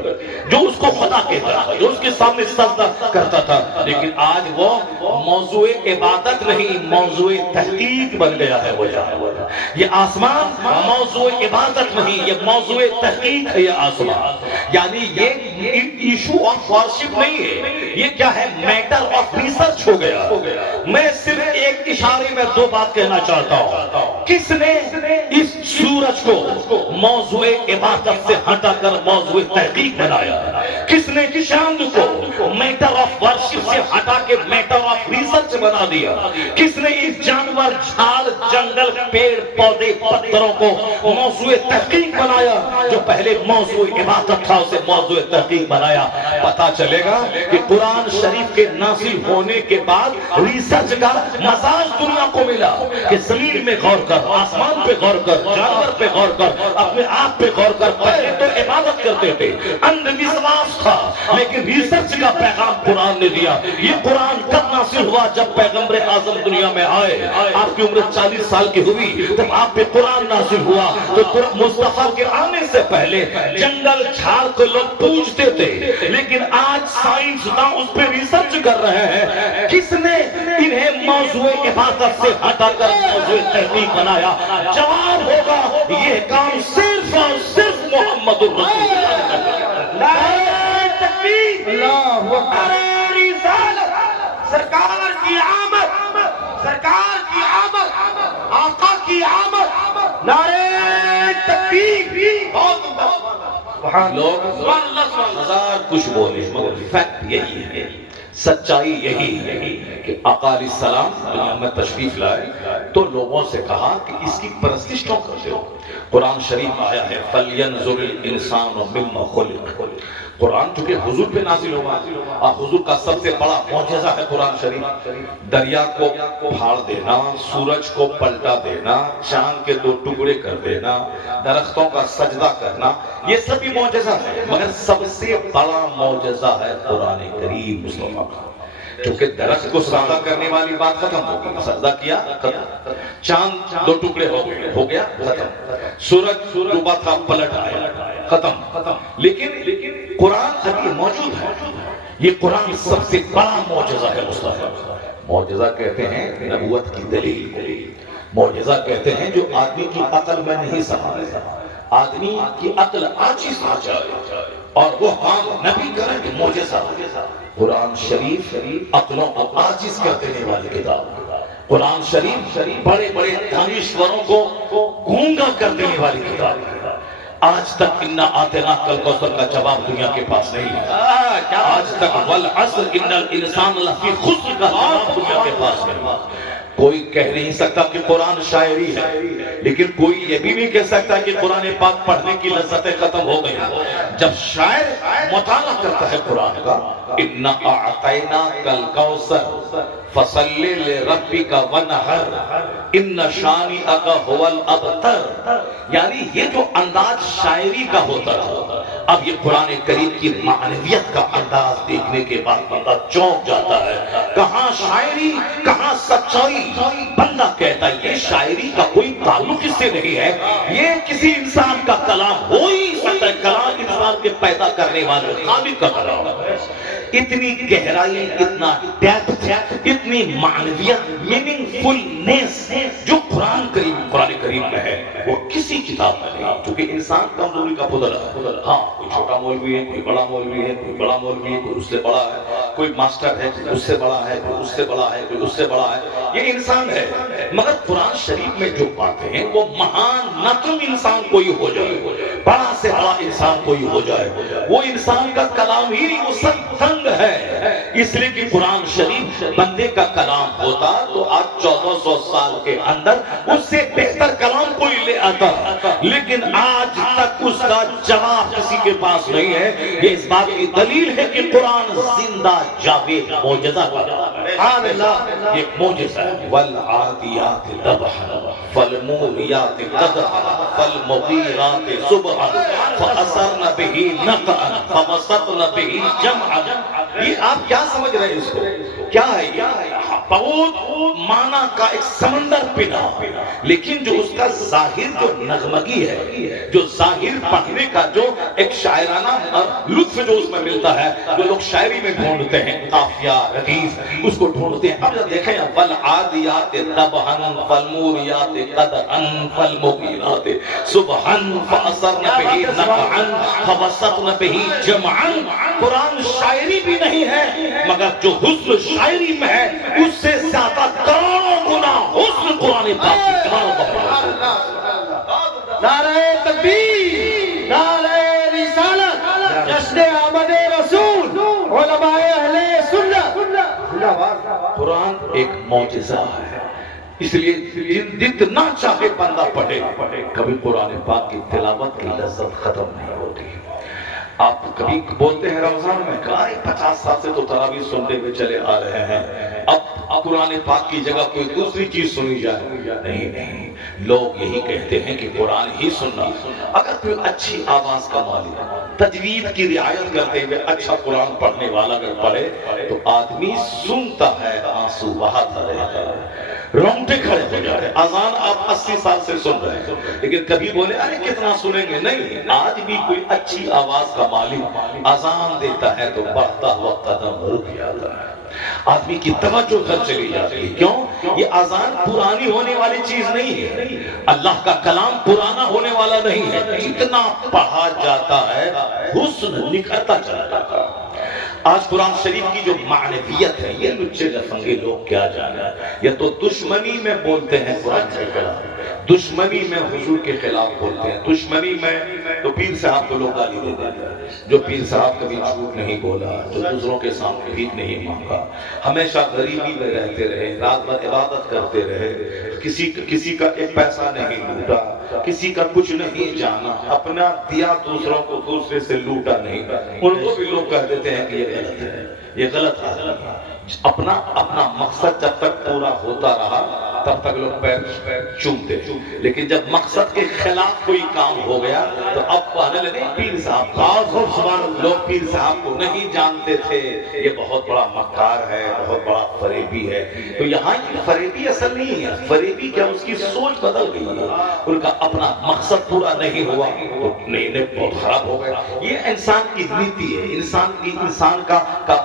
جو اس کو خدا کہتا تھا، جو اس کے سامنے سجدہ کرتا تھا۔ لیکن آج وہ موضوع عبادت نہیں، موضوع تحقیق بن گیا ہے وہ جانور۔ یہ آسمان موضوع عبادت نہیں، یہ موضوع تحقیق ہے۔ یہ آسمان یعنی یہ ایشو آف ورشپ نہیں ہے، یہ کیا ہے؟ میٹر آف ریسرچ ہو گیا۔ میں صرف ایک اشارے میں دو بات کہنا چاہتا ہوں، کس نے اس سورج کو موضوع عبادت سے ہٹا کر موضوع تحقیق بنایا؟ کس نے چاند کو میٹر آف ورشپ سے ہٹا کے میٹر آف ریسرچ بنا دیا؟ کس نے اس جانور، جھاڑ، جنگل، پیڑ پودے، پتھروں کو موضوع تحقیق بنایا؟ جو پہلے موضوع عبادت تھا اسے موضوع تحقیق بنایا۔ پتا چلے گا کہ قرآن شریف کے نازل ہونے کے بعد ریسرچ کا مزاج دنیا کو ملا کہ زمین میں غور کر، آسمان پہ غور کر، جانور پہ غور کر، اپنے آپ پہ غور کر۔ پہلے تو عبادت کرتے تھے، اندھ وشواس تھا، لیکن ریسرچ کا پیغام قرآن نے دیا۔ یہ قرآن کب نازل ہوا؟ جب پیغمبر اعظم دنیا میں آئے، آپ کی عمر 40 سال کی ہوئی، جب آپ پہ قرآن نازل ہوا تو مصطفیٰ کے آنے سے پہلے جنگل جھاڑ کو لوگ پوجتے تھے، لیکن آج سائنسداں اس پہ ریسرچ کر رہے ہیں۔ کس نے انہیں موضوع عبادت سے ہٹا کر موضوع تحقیق بنایا؟ جواب ہوگا یہ کام صرف اور صرف محمد الرسول اللہ نے کیا۔ تکبیر، سرکار کی آمد، سرکار کی آمد، آقا کی آمد، نعرہ تکبیر۔ لوگ ہزار کچھ بولے مگر فیکٹ یہی ہے، سچائی یہی ہے کہ آقا علیہ السلام دنیا میں تشریف لائے تو لوگوں سے کہا کہ اس کی پرستش کیوں کرتے ہو؟ قرآن شریف آیا ہے فَلْيَنْظُرِ الْإِنسَانُ مِمَّ خُلِقَ۔ قرآن چونکہ حضور پہ نازل ہوا اور حضور کا سب سے بڑا معجزہ ہے قرآن شریف۔ دریا کو پھاڑ دینا، سورج کو پلٹا دینا، چاند کے 2 ٹکڑے کر دینا، درختوں کا سجدہ کرنا، یہ سبھی معجزہ ہے، مگر سب سے بڑا معجزہ ہے قرآن کریم مصطفیٰ کا۔ کیونکہ درخت کو سجدہ کرنے والی بات ختم ہو گئی، سجدہ کیا ختم، چاند 2 ٹکڑے ہو گیا ختم، سورج ڈوبا تھا پلٹ آیا ختم۔ لیکن قرآن ابھی موجود ہے، یہ قرآن سب سے بڑا معجزہ ہے مصطفیٰ۔ معجزہ کہتے ہیں نبوت کی دلیل، معجزہ کہتے ہیں جو آدمی کی عقل میں نہیں سما، آدمی کی عقل عاجز ہو جائے، اور وہ کام نبی کریں کہ معجزہ. قرآن شریف عقلوں کو عاجز کر دینے والی کتاب. قرآن شریف بڑے بڑے دانشوروں کو گونگا کر دینے والی کتاب. آج تک انا آتینا کل کوثر کا جواب دنیا کے پاس نہیں ہے. آج تک والعصر ان الانسان لفی خسر کا جواب دنیا کے پاس نہیں ہے. کوئی کہہ نہیں سکتا کہ قرآن شاعری ہے، لیکن کوئی یہ بھی نہیں کہہ سکتا کہ قرآن پاک پڑھنے کی لذتیں ختم ہو گئی. جب شاعر مطالعہ کرتا ہے قرآن کا، اِنَّا أَعْطَيْنَاكَ الْكَوْثَرَ فَصَلِّ لِرَبِّكَ وَانْحَرْ إِنَّ شَانِئَكَ هُوَ الْأَبْتَرُ، یعنی یہ جو انداز شاعری کا ہوتا ہے، اب یہ قرآن کریم کی معنویت کا انداز دیکھنے کے بعد بندہ چونک جاتا ہے. کہاں شاعری کہاں سچائی. بندہ کہتا ہے یہ شاعری کا کوئی تعلق اس سے نہیں ہے، یہ کسی انسان کا کلام ہو ہی سکتا ہے. کلام انسان کے پیدا کرنے والے خالق کا کلام ہے. اتنی گہرائی، اتنا ڈیپتھ، اتنی معنویت، میننگ فلنس جو قرآن کریم میں ہے وہ کسی کتاب میں نہیں. کیونکہ انسان کمزوری کا پتلا ہے. ہاں کوئی چھوٹا مولوی ہے، کوئی بڑا مولوی ہے، کوئی بڑا مولوی ہے، کوئی اس سے بڑا ہے، کوئی ماسٹر ہے، کوئی اس سے بڑا ہے، کوئی اس سے بڑا ہے، کوئی اس سے بڑا ہے. یہ انسان ہے. مگر قرآن شریف میں جو باتیں ہیں وہ مہان نتم انسان کوئی ہو جائے، بڑا سے بڑا انسان کوئی ہو جائے، وہ انسان کا کلام ہی نہیں، وہ سب تنگ ہے. اس لیے کہ قرآن شریف بندے کا کلام ہوتا تو آج 1400 سال کے اندر اس سے بہتر کلام کوئی لے آتا، لیکن آج تک اس کا جواب کسی کے پاس نہیں ہے. یہ اس بات کی دلیل ہے کہ قرآن زندہ جاوید معجزہ ہے. یہ معجزہ ہے. والعادیات ضبحا فالموریات قدحا فالمغیرات صبحا فأثرن به نقعا فوسطن به جمعا. یہ آپ کیا سمجھ رہے ہیں اس کو؟ کیا ہے یہ؟ بہت معنی کا ایک سمندر پنا، لیکن جو اس کا ظاہر جو نغمگی ہے، جو ظاہر پڑھنے کا جو ایک شاعرانہ لطف جو اس میں ملتا ہے، جو لوگ شاعری میں ڈھونڈتے ہیں قافیہ ردیف، اس کو ڈھونڈتے ہیں. اب جب دیکھیں والعادیات ضبحا فالموریات قدحا فالمغیرات صبحا فأثرن به نقعا فوسطن به جمعا. قرآن شاعری بھی نہیں ہے، مگر جو حسن شاعری میں ہے اس سے زیادہ کروڑوں گنا حسن قرآن پاک کی کمال. نعرہ تکبیر، نعرہ رسالت، جشن آمد رسول، علماء اہل سنت. قرآن ایک معجزہ ہے. اس لیے جتنا چاہے بندہ پڑھے، کبھی قرآن پاک کی تلاوت کی لذت ختم نہیں ہوتی. آپ کبھی بولتے ہیں رمضان میں کہ 50 سال سے تو تراویح سنتے ہوئے چلے آ رہے ہیں، اب قرآن پاک کی جگہ کوئی دوسری چیز سنی جائے. نہیں، لوگ یہی کہتے ہیں کہ قرآن ہی سننا. اگر کوئی اچھی آواز کا مالک تجوید کی رعایت کرتے ہوئے اچھا قرآن پڑھنے والا اگر پڑھے تو آدمی سنتا ہے، آنسو بہاتا رہتا ہے، رونگٹے کھڑے ہو جاتے ہیں. اذان آپ 80 سال سے سن رہے ہیں، لیکن کبھی بولے ارے کتنا سنیں گے؟ نہیں، آج بھی کوئی اچھی آواز کا مالک اذان دیتا ہے تو بڑھتا ہوا قدم رک جاتا ہے. آدمی کی توجہ گھر چلی جاتی ہے. کیوں؟ یہ اذان پرانی ہونے والی چیز نہیں ہے. اللہ کا کلام پرانا ہونے والا نہیں ہے. جتنا پڑھا جاتا ہے حسن نکھرتا چلا جاتا ہے. آج قرآن شریف کی جو معنویت ہے، یہ لچے لفنگے لوگ کیا جانا ہے. یا تو دشمنی میں بولتے ہیں قرآن کے خلاف، دشمنی میں حضور کے خلاف بولتے ہیں، دشمنی میں تو پیر صاحب کو لوگ گالی دیتے ہیں. جو پیر صاحب کبھی جھوٹ نہیں بولا، جو دوسروں کے سامنے بھیک نہیں مانگا، ہمیشہ غریبی میں رہتے رہے، رات بھر عبادت کرتے رہے، کسی کا ایک پیسہ نہیں لوٹا، کسی کا کچھ نہیں جانا، اپنا دیا دوسروں کو، دوسرے سے لوٹا نہیں. ان کو بھی لوگ کہہ دیتے ہیں کہ یہ غلط ہے، یہ غلط ہے. اپنا مقصد جب تک پورا ہوتا رہا تب تک لوگ پیر چومتے، لیکن جب مقصد کے خلاف کوئی کام ہو گیا تو اب کہنے لگے پیر صاحب. لوگ پیر صاحب کو نہیں جانتے تھے، یہ بہت بڑا مکار ہے، بہت بڑا فریبی ہے. تو یہاں یہ فریبی اصل نہیں ہے، فریبی کیا اس کی سوچ بدل گئی ہے، ان کا اپنا مقصد پورا نہیں ہوا تو نہیں بہت خراب ہو گیا. یہ انسان کی نیتی ہے، انسان کا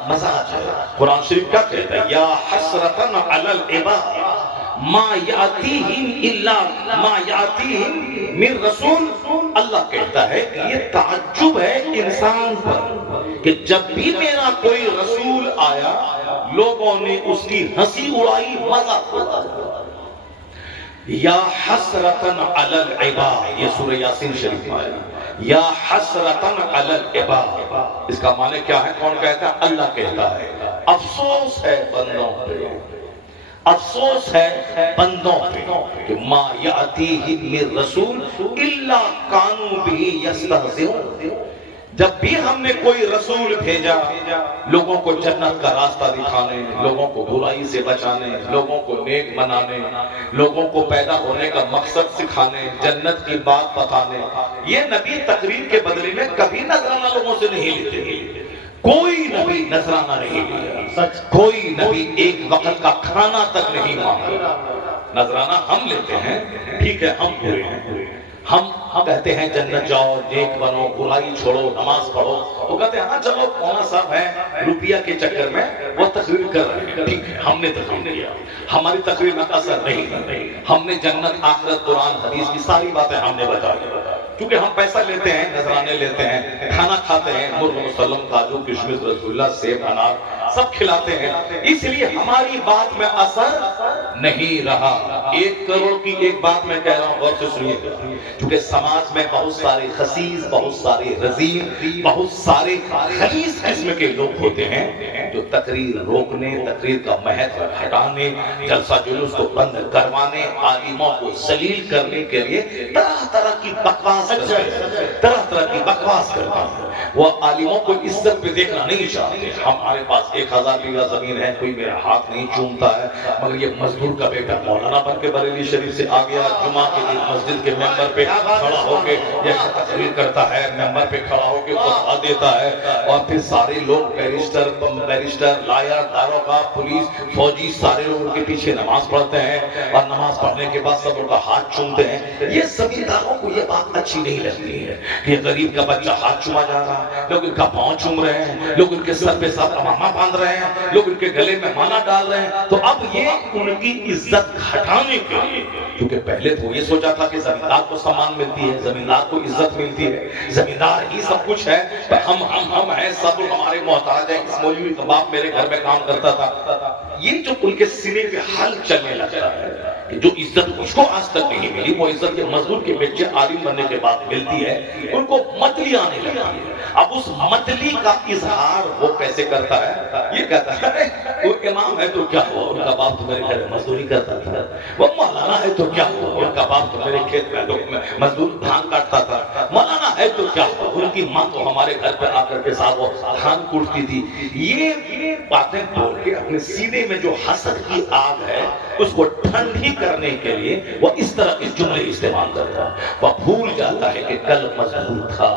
مزاج ہے. قرآن شریف کیا کہتا ہے؟ یا حسرتن علی العباد ما یاتیہم الا ما یاتیہم من رسول اللہ کہتا ہے کہ یہ تعجب ہے انسان پر کہ جب بھی میرا کوئی رسول آیا لوگوں نے اس کی ہنسی اڑائی، مذاق اڑایا۔ یا حسرتن علی العباد، یہ سورہ یاسین شریف میں آیا، یا حسرتن علی العباد، اس کا معنی کیا ہے؟ کون کہتا ہے؟ اللہ کہتا ہے افسوس ہے بندوں پہ، افسوس ہے بندوں پہ کہ ما یاتیہم من رسول الا کانوا بہ یستہزئون، جب بھی ہم نے کوئی رسول بھیجا لوگوں کو جنت کا راستہ دکھانے، لوگوں کو برائی سے بچانے، لوگوں کو نیک بنانے، لوگوں کو پیدا ہونے کا مقصد سکھانے، جنت کی بات بتانے، یہ نبی تقریر کے بدلے میں کبھی نذرانہ لوگوں سے نہیں لیتے۔ کوئی نبی نذرانہ نہیں لیا، کوئی نبی ایک وقت کا کھانا تک نہیں مانگا۔ نذرانہ ہم لیتے ہیں، ٹھیک ہے ہم برے ہیں، ہم کہتے ہیں جنت جاؤ، نیک بنو، برائی چھوڑو، نماز پڑھو، تو کہتے ہیں ہاں چلو مولانا صاحب ہیں روپیہ کے چکر میں وہ تقریر کر رہے ہیں، ٹھیک ہے ہم نے تقریر کیا، ہماری تقریر میں اثر نہیں، ہم نے جنت آخرت قرآن حدیث کی ساری باتیں ہم نے بتائی، کیونکہ ہم پیسہ لیتے ہیں، نذرانے لیتے ہیں، کھانا کھاتے ہیں، مرغ مسلم، کاجو کشمش، رسگلہ، سیب، انار سب کھلاتے ہیں، اس لیے ہماری بات میں اثر نہیں رہا۔ 1 کروڑ کی ایک بات میں کہہ رہا ہوں، غور سے سنیے گا، کیونکہ سماج میں بہت سارے خسیس، بہت سارے رذیل، بہت سارے خبیث قسم کے لوگ ہوتے ہیں جو تقریر روکنے، تقریر کا مہتو ہٹانے، جلسہ جلوس کو بند کروانے، عالموں کو ذلیل کرنے کے لیے طرح طرح کی بکواس کرتے ہیں، طرح طرح کی بکواس کرتے ہیں۔ وہ عالموں کو عزت پہ دیکھنا نہیں چاہتے۔ ہمارے پاس 1000 بیگھہ زمین ہے، کوئی میرا ہاتھ نہیں چومتا ہے، مگر یہ مزدور کا بیٹا مولانا بن کے بریلی شریف سے آ گیا، جمعہ کے دن مسجد کے ممبر پہ کھڑا ہو کے یہ تقریر کرتا ہے، ممبر پہ کھڑا ہو کے خطبہ دیتا ہے، اور پھر سارے لوگ بیرسٹر، لائر، داروغہ، پولیس، فوجی سارے لوگ ان کے پیچھے نماز پڑھتے ہیں، اور نماز پڑھنے کے بعد سب ان کا ہاتھ چومتے ہیں۔ یہ زمینداروں کو یہ بات اچھی نہیں لگتی ہے کہ غریب کا بچہ ہاتھ چوما جا رہا ہے، لوگ ان کا پاؤں چوم رہے ہیں، لوگ ان کے سر پہ ساتھ امامہ باندھ رہے ہیں، لوگ ان کے گلے میں مالا ڈال رہے ہیں۔ تو اب یہ ان کی عزت گھٹانے کے لیے، کیونکہ پہلے تو یہ سوچا تھا کہ زمیندار کو سامان ملتی ہے، زمیندار کو عزت ملتی ہے، زمیندار ہی سب کچھ ہے، ہم ہیں، سب ہمارے محتاج ہیں، اس مولوی کا باپ میرے گھر میں کام کرتا تھا۔ یہ جو ان کے سینے پہ حل چلنے لگتا ہے کہ جو عزت اس کو آج تک نہیں ملی، وہ عزت کے مزدور کے بچے عالم بننے کے بعد ملتی ہے، ان کو متلی آنے لگتی ہے۔ اب اس متلی کا اظہار وہ کیسے کرتا ہے؟ یہ کہتا ہے وہ امام ہے تو کیا ہوا، ان کا باپ تو میرے گھر میں مزدوری کرتا تھا، وہ مولانا ہے تو کیا ہوا، ان کا باپ تو میرے کھیت میں مزدور دھان کاٹتا تھا، مولانا ہے تو کیا ہوا، ان کی ماں تو ہمارے گھر پہ آ کر کے ساتھ وہ دھان کوٹتی تھی۔ یہ باتیں بول کے اپنے سینے میں جو حسد کی آگ ہے اس کو ٹھنڈی کرنے کے لیے وہ اس طرح کے جملے استعمال کرتا ہے۔ وہ بھول جاتا ہے کہ کل مزدور تھا،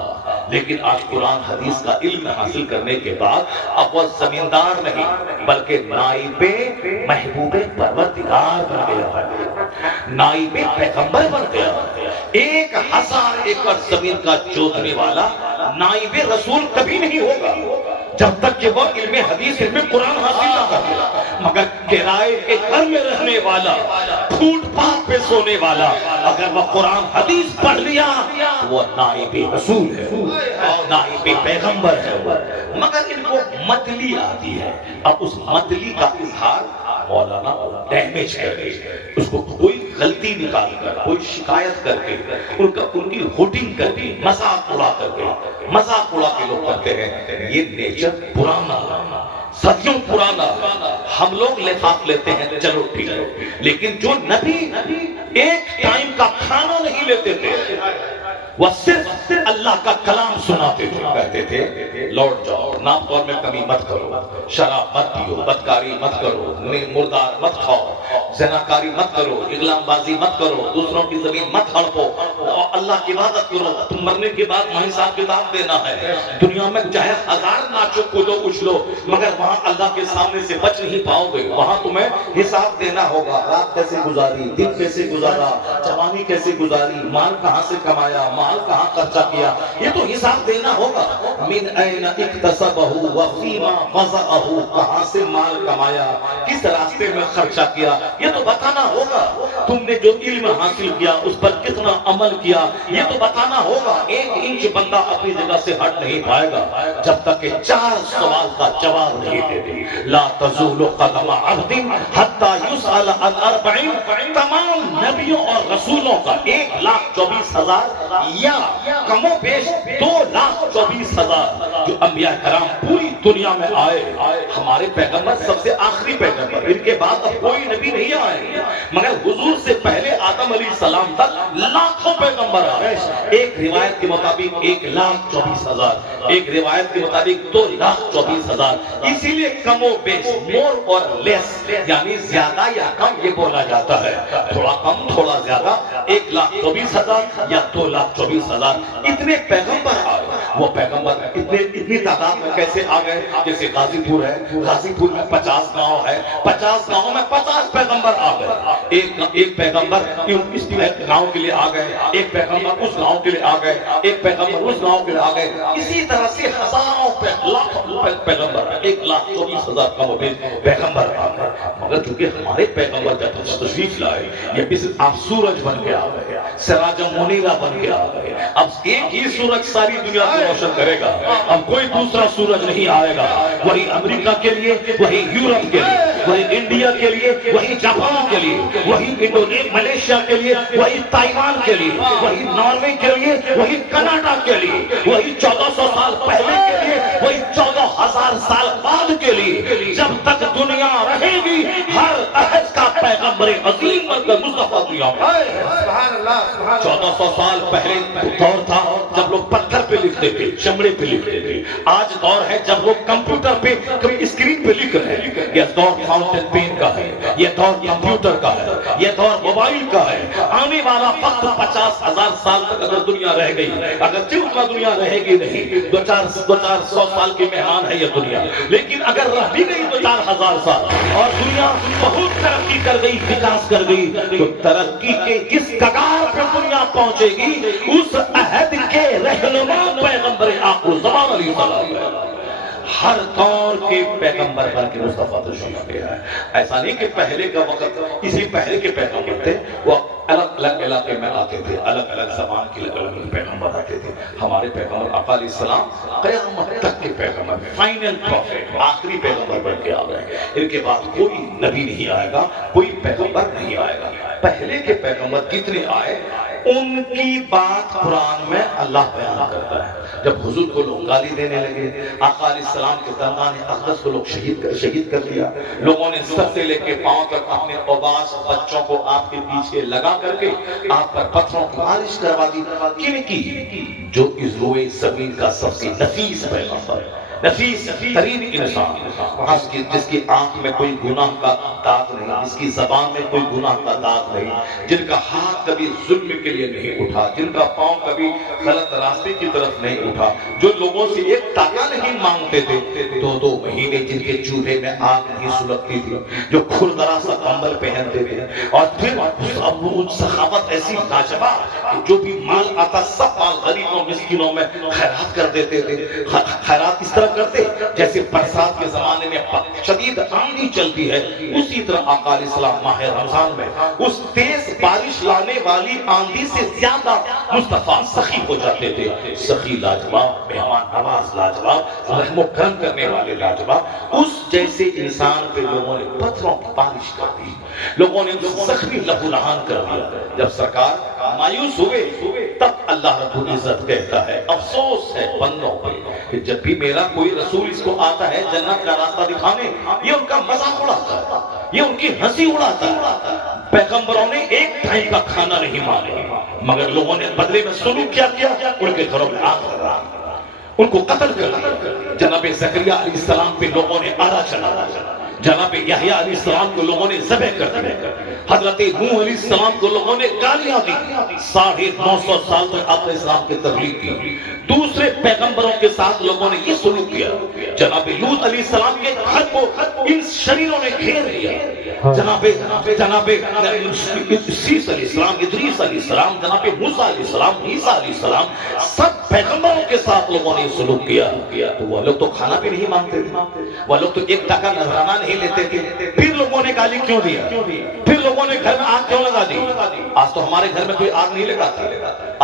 لیکن آج قرآن حدیث کا علم حاصل کرنے کے بعد اب وہ زمیندار نہیں بلکہ نائب محبوب پروردگار بن گیا ہے، نائب پیغمبر بن گیا ہے۔ 1000 ایکڑ زمین کا جوتنے والا نائب رسول کبھی نہیں ہوگا جب تک کہ وہ علم حدیث، علم قرآن حاصل نہ کرے، مگر کرائے کے گھر میں رہنے والا، فوٹ پاتھ پہ سونے والا، اگر وہ قرآن حدیث پڑھ لیا وہ نائب رسول ہے، نائب پیغمبر ہے۔ مگر ان کو متلی آتی ہے، اب اس متلی کا اظہار مولانا ڈیمیج کر کے، اس کو کوئی غلطی نکال کر، کوئی شکایت کر کے، ان کی ہوٹنگ کر کے، مذاق اڑا کر کے، مذاق اڑا کے لوگ کرتے ہیں۔ یہ نیچر پرانا، صدیوں پرانا، ہم لوگ لفاف لیتے ہیں چلو ٹھیک ہے، لیکن جو نبی ایک ٹائم کا کھانا نہیں لیتے تھے، وہ صرف اللہ کا کلام سناتے تھے، کہتے تھے لوٹ جاؤ، نام طور میں کمی مت کرو، شراب مت پیو، بدکاری مت کرو، مردار مت کھاؤ، زناکاری مت کرو، اغلام بازی مت کرو، دوسروں کی زمین مت ہڑپو، اللہ کی عبادت کرو، تم مرنے کے بعد وہاں حساب کتاب دینا ہے۔ دنیا میں چاہے 1000 ناچو کودو اچھلو، مگر وہاں اللہ کے سامنے سے بچ نہیں پاؤ گے، وہاں تمہیں حساب دینا ہوگا۔ رات کیسے گزاری، دن کیسے گزارا، جوانی کیسے گزاری، مال کہاں سے کمایا، مال کہاں خرچہ کیا، یہ تو حساب دینا ہوگا۔ من این اکتسبہ وفیما وضعہ، کہاں سے مال کمایا، کس راستے میں خرچہ کیا، یہ تو بتانا ہوگا تم نے جو علم حاصل کیا اس پر کتنا عمل کیا، یہ تو بتانا ہوگا۔ 1 انچ بندہ اپنی جگہ سے ہٹ نہیں پائے گا جب تک کہ 4 سوال کا جواب نہیں دے دے۔ لا تزول قدم عبد حتی یسأل عن 40۔ تمام نبیوں اور رسولوں کا 1,24,000 یا کم و بیش 2,24,000 جو انبیاء کرام پوری دنیا میں آئے، ہمارے پیغمبر سب سے آخری پیغمبر، ان کے بعد اب کوئی نبی نہیں آئے، مگر حضور سے پہلے آدم علیہ السلام تک لاکھوں پیغمبر آئے۔ ایک روایت کے مطابق 1,24,000، ایک روایت کے مطابق 2,24,000۔ اسی لیے کم و بیش، مور اور لیس، یعنی زیادہ یا کم یہ بولا جاتا ہے، تھوڑا کم تھوڑا زیادہ، 1,24,000 یا 2,24,000 اتنے پیغمبر آئے۔ وہ پیغمبر اتنی تعداد میں کیسے آ گئے؟ جیسے غازی پور ہے، غازی پور میں 50 گاؤں ہے، 50 گاؤں میں 50 پیغمبر آ گئے۔ ایک پیغمبر اس گاؤں کے لیے آ گئے، ایک پیغمبر اس گاؤں کے لیے آ گئے، ایک پیغمبر اس گاؤں کے لیے آ گئے۔ اسی طرح سے ہزاروں لاکھوں پیغمبر، 1,24,000 کم و بیش پیغمبر آ گئے۔ مگر چونکہ ہمارے پیغمبر جب تشریف لائے، یہ بھی آپ سورج بن کے آ گئے، سراج منیرہ بن کے آ گئے۔ اب ایک ہی سورج ساری دنیا کو روشن کرے گا، اب کوئی دوسرا سورج نہیں آئے گا۔ وہی امریکہ کے لیے، وہی یورپ کے لیے، وہی انڈیا کے لیے، وہی جاپان کے لیے، وہی ملیشیا کے لیے، وہی تائیوان کے لیے، وہی ناروے کے لیے، وہی کینیڈا کے لیے، وہی 1400 سال پہلے کے لیے، وہی 14,000 سال بعد کے لیے۔ جب تک دنیا رہے گی ہر عہد کا پیغمبر عظیم بن کر مصطفیٰ دنیا میں۔ 1400 سال پہلے دور تھا جب لوگ پتھر پہ لکھتے تھے، چمڑے پہ لکھتے تھے۔ آج دور ہے جب لوگ کمپیوٹر پہ اسکرین پہ لکھ رہے ہیں۔ یہ دور فاؤنٹین پین کا ہے، یہ دور کمپیوٹر کا ہے، یہ دور موبائل کا ہے۔ آنے والا وقت 50,000 سال تک اگر دنیا رہ گئی، اگر اتنا دنیا رہے گی نہیں، 200 سال کی مہمان ہے یہ دنیا، لیکن اگر رہ بھی گئی تو 4,000 سال، اور دنیا بہت ترقی کر گئی، وکاس کر گئی، تو ترقی کے جس کگار پہ دنیا پہنچے گی اس عہد کے رہنما پیغمبر آخر زمان علیہ السلام ہے۔ ہر دور کے پیغمبر بن کے مصطفیٰ تشریف لے آئے۔ ایسا نہیں کہ پہلے کا وقت اسی پہلے کے پیغمبر تھے، وہ الگ الگ علاقے میں آتے تھے، الگ الگ زبان کے الگ الگ پیغمبر آتے تھے۔ ہمارے پیغمبر آقا علیہ السلام قیامت تک کے پیغمبر، فائنل پروفیٹ، آخری پیغمبر بن کے آ گئے۔ ان کے بعد کوئی نبی نہیں آئے گا، کوئی پیغمبر نہیں آئے گا۔ پہلے کے پیغمبر کتنے آئے ان کی بات قرآن میں اللہ بیان کرتا ہے۔ جب حضور کو لوگ گالی دینے لگے، آقا علیہ السلام کے دندان اقدس کو لوگ شہید کر دیا، لوگوں نے سر سے لے کے پاؤں تک اپنے اوباش بچوں کو آپ کے پیچھے لگا کر کے آپ پر پتھروں کی مالش کروا دی۔ کن کی؟ جو اس روئے زمین کا سب سے نفیس پیغمبر، نفیس ترین انسان، جس کی آنکھ میں کوئی گناہ کا داغ نہیں، جس کی زبان میں کوئی گناہ کا داغ نہیں، جن کا ہاتھ کبھی ظلم کے لیے نہیں اٹھا، جن کا پاؤں کبھی غلط راستے کی طرف نہیں اٹھا، جو لوگوں سے ایک ٹکا نہیں مانگتے تھے، 2 مہینے جن کے چولہے میں آگ نہیں سلگتی تھی، جو کھردرا سا کمبل پہنتے تھے، اور پھر سخاوت ایسی لاجواب، جو بھی مال آتا سب مال غریبوں مسکینوں میں خیرات کر دیتے تھے۔ خیرات اس طرح کرتے جیسے برسات کے زمانے میں شدید آندھی چلتی ہے، اسی طرح آقا علیہ السلام ماہ رمضان میں اس تیز بارش لانے والی آندھی سے زیادہ مصطفیٰ سخی ہو جاتے تھے۔ سخی لاجواب، مہمان نواز لاجواب، رحم و کرم کرنے والے لاجواب، اس جیسے انسان پہ لوگوں نے پتھروں کی بارش کر دی، لوگوں نے زخمی لہو لہان کر دیا۔ جب سرکار مایوس ہوئے تب اللہ رب العزت کہتا ہے افسوس ہے بندوں پر کہ جب بھی میرا کوئی رسول اس کو آتا ہے جنت کا راستہ دکھانے، یہ ان کا مذاق اڑاتا ہے، یہ ان کی ہنسی اڑاتا ہے۔ پیغمبروں نے ایک ٹائم کا کھانا نہیں مانے، مگر لوگوں نے بدلے میں سلوک کیا ان کے گھروں میں آگ لگا، ان کو قتل کر دیا۔ جناب زکریا علیہ السلام پہ لوگوں نے آرا چلا، جناب یحییٰ علیہ السلام کو لوگوں نے ذبح کر دیا، حضرت نوح علیہ السلام کو لوگوں نے گالیاں دی، 950 سال تک آپ نے اسلام کی تبلیغ کی۔ دوسرے پیغمبروں کے ساتھ لوگوں نے یہ سلوک کیا، جناب لوط علیہ السلام کے گھر کو ان شریروں نے گھیر لیا، جناب سیس علیہ السلام، ادریس علیہ السلام، جناب موسیٰ علیہ السلام، عیسیٰ علیہ السلام، سب پیغمبروں کے ساتھ لوگوں نے سلوک کیا۔ تو وہ لوگ تو کھانا بھی نہیں مانگتے تھے، وہ لوگ تو ایک ٹکا نذرانہ نہیں نہیں لیتے تھے، پھر لوگوں نے گالی کیوں دیا، پھر لوگوں نے گھر میں آگ کیوں لگا دی؟ آج تو ہمارے گھر میں کوئی آگ نہیں لگاتا،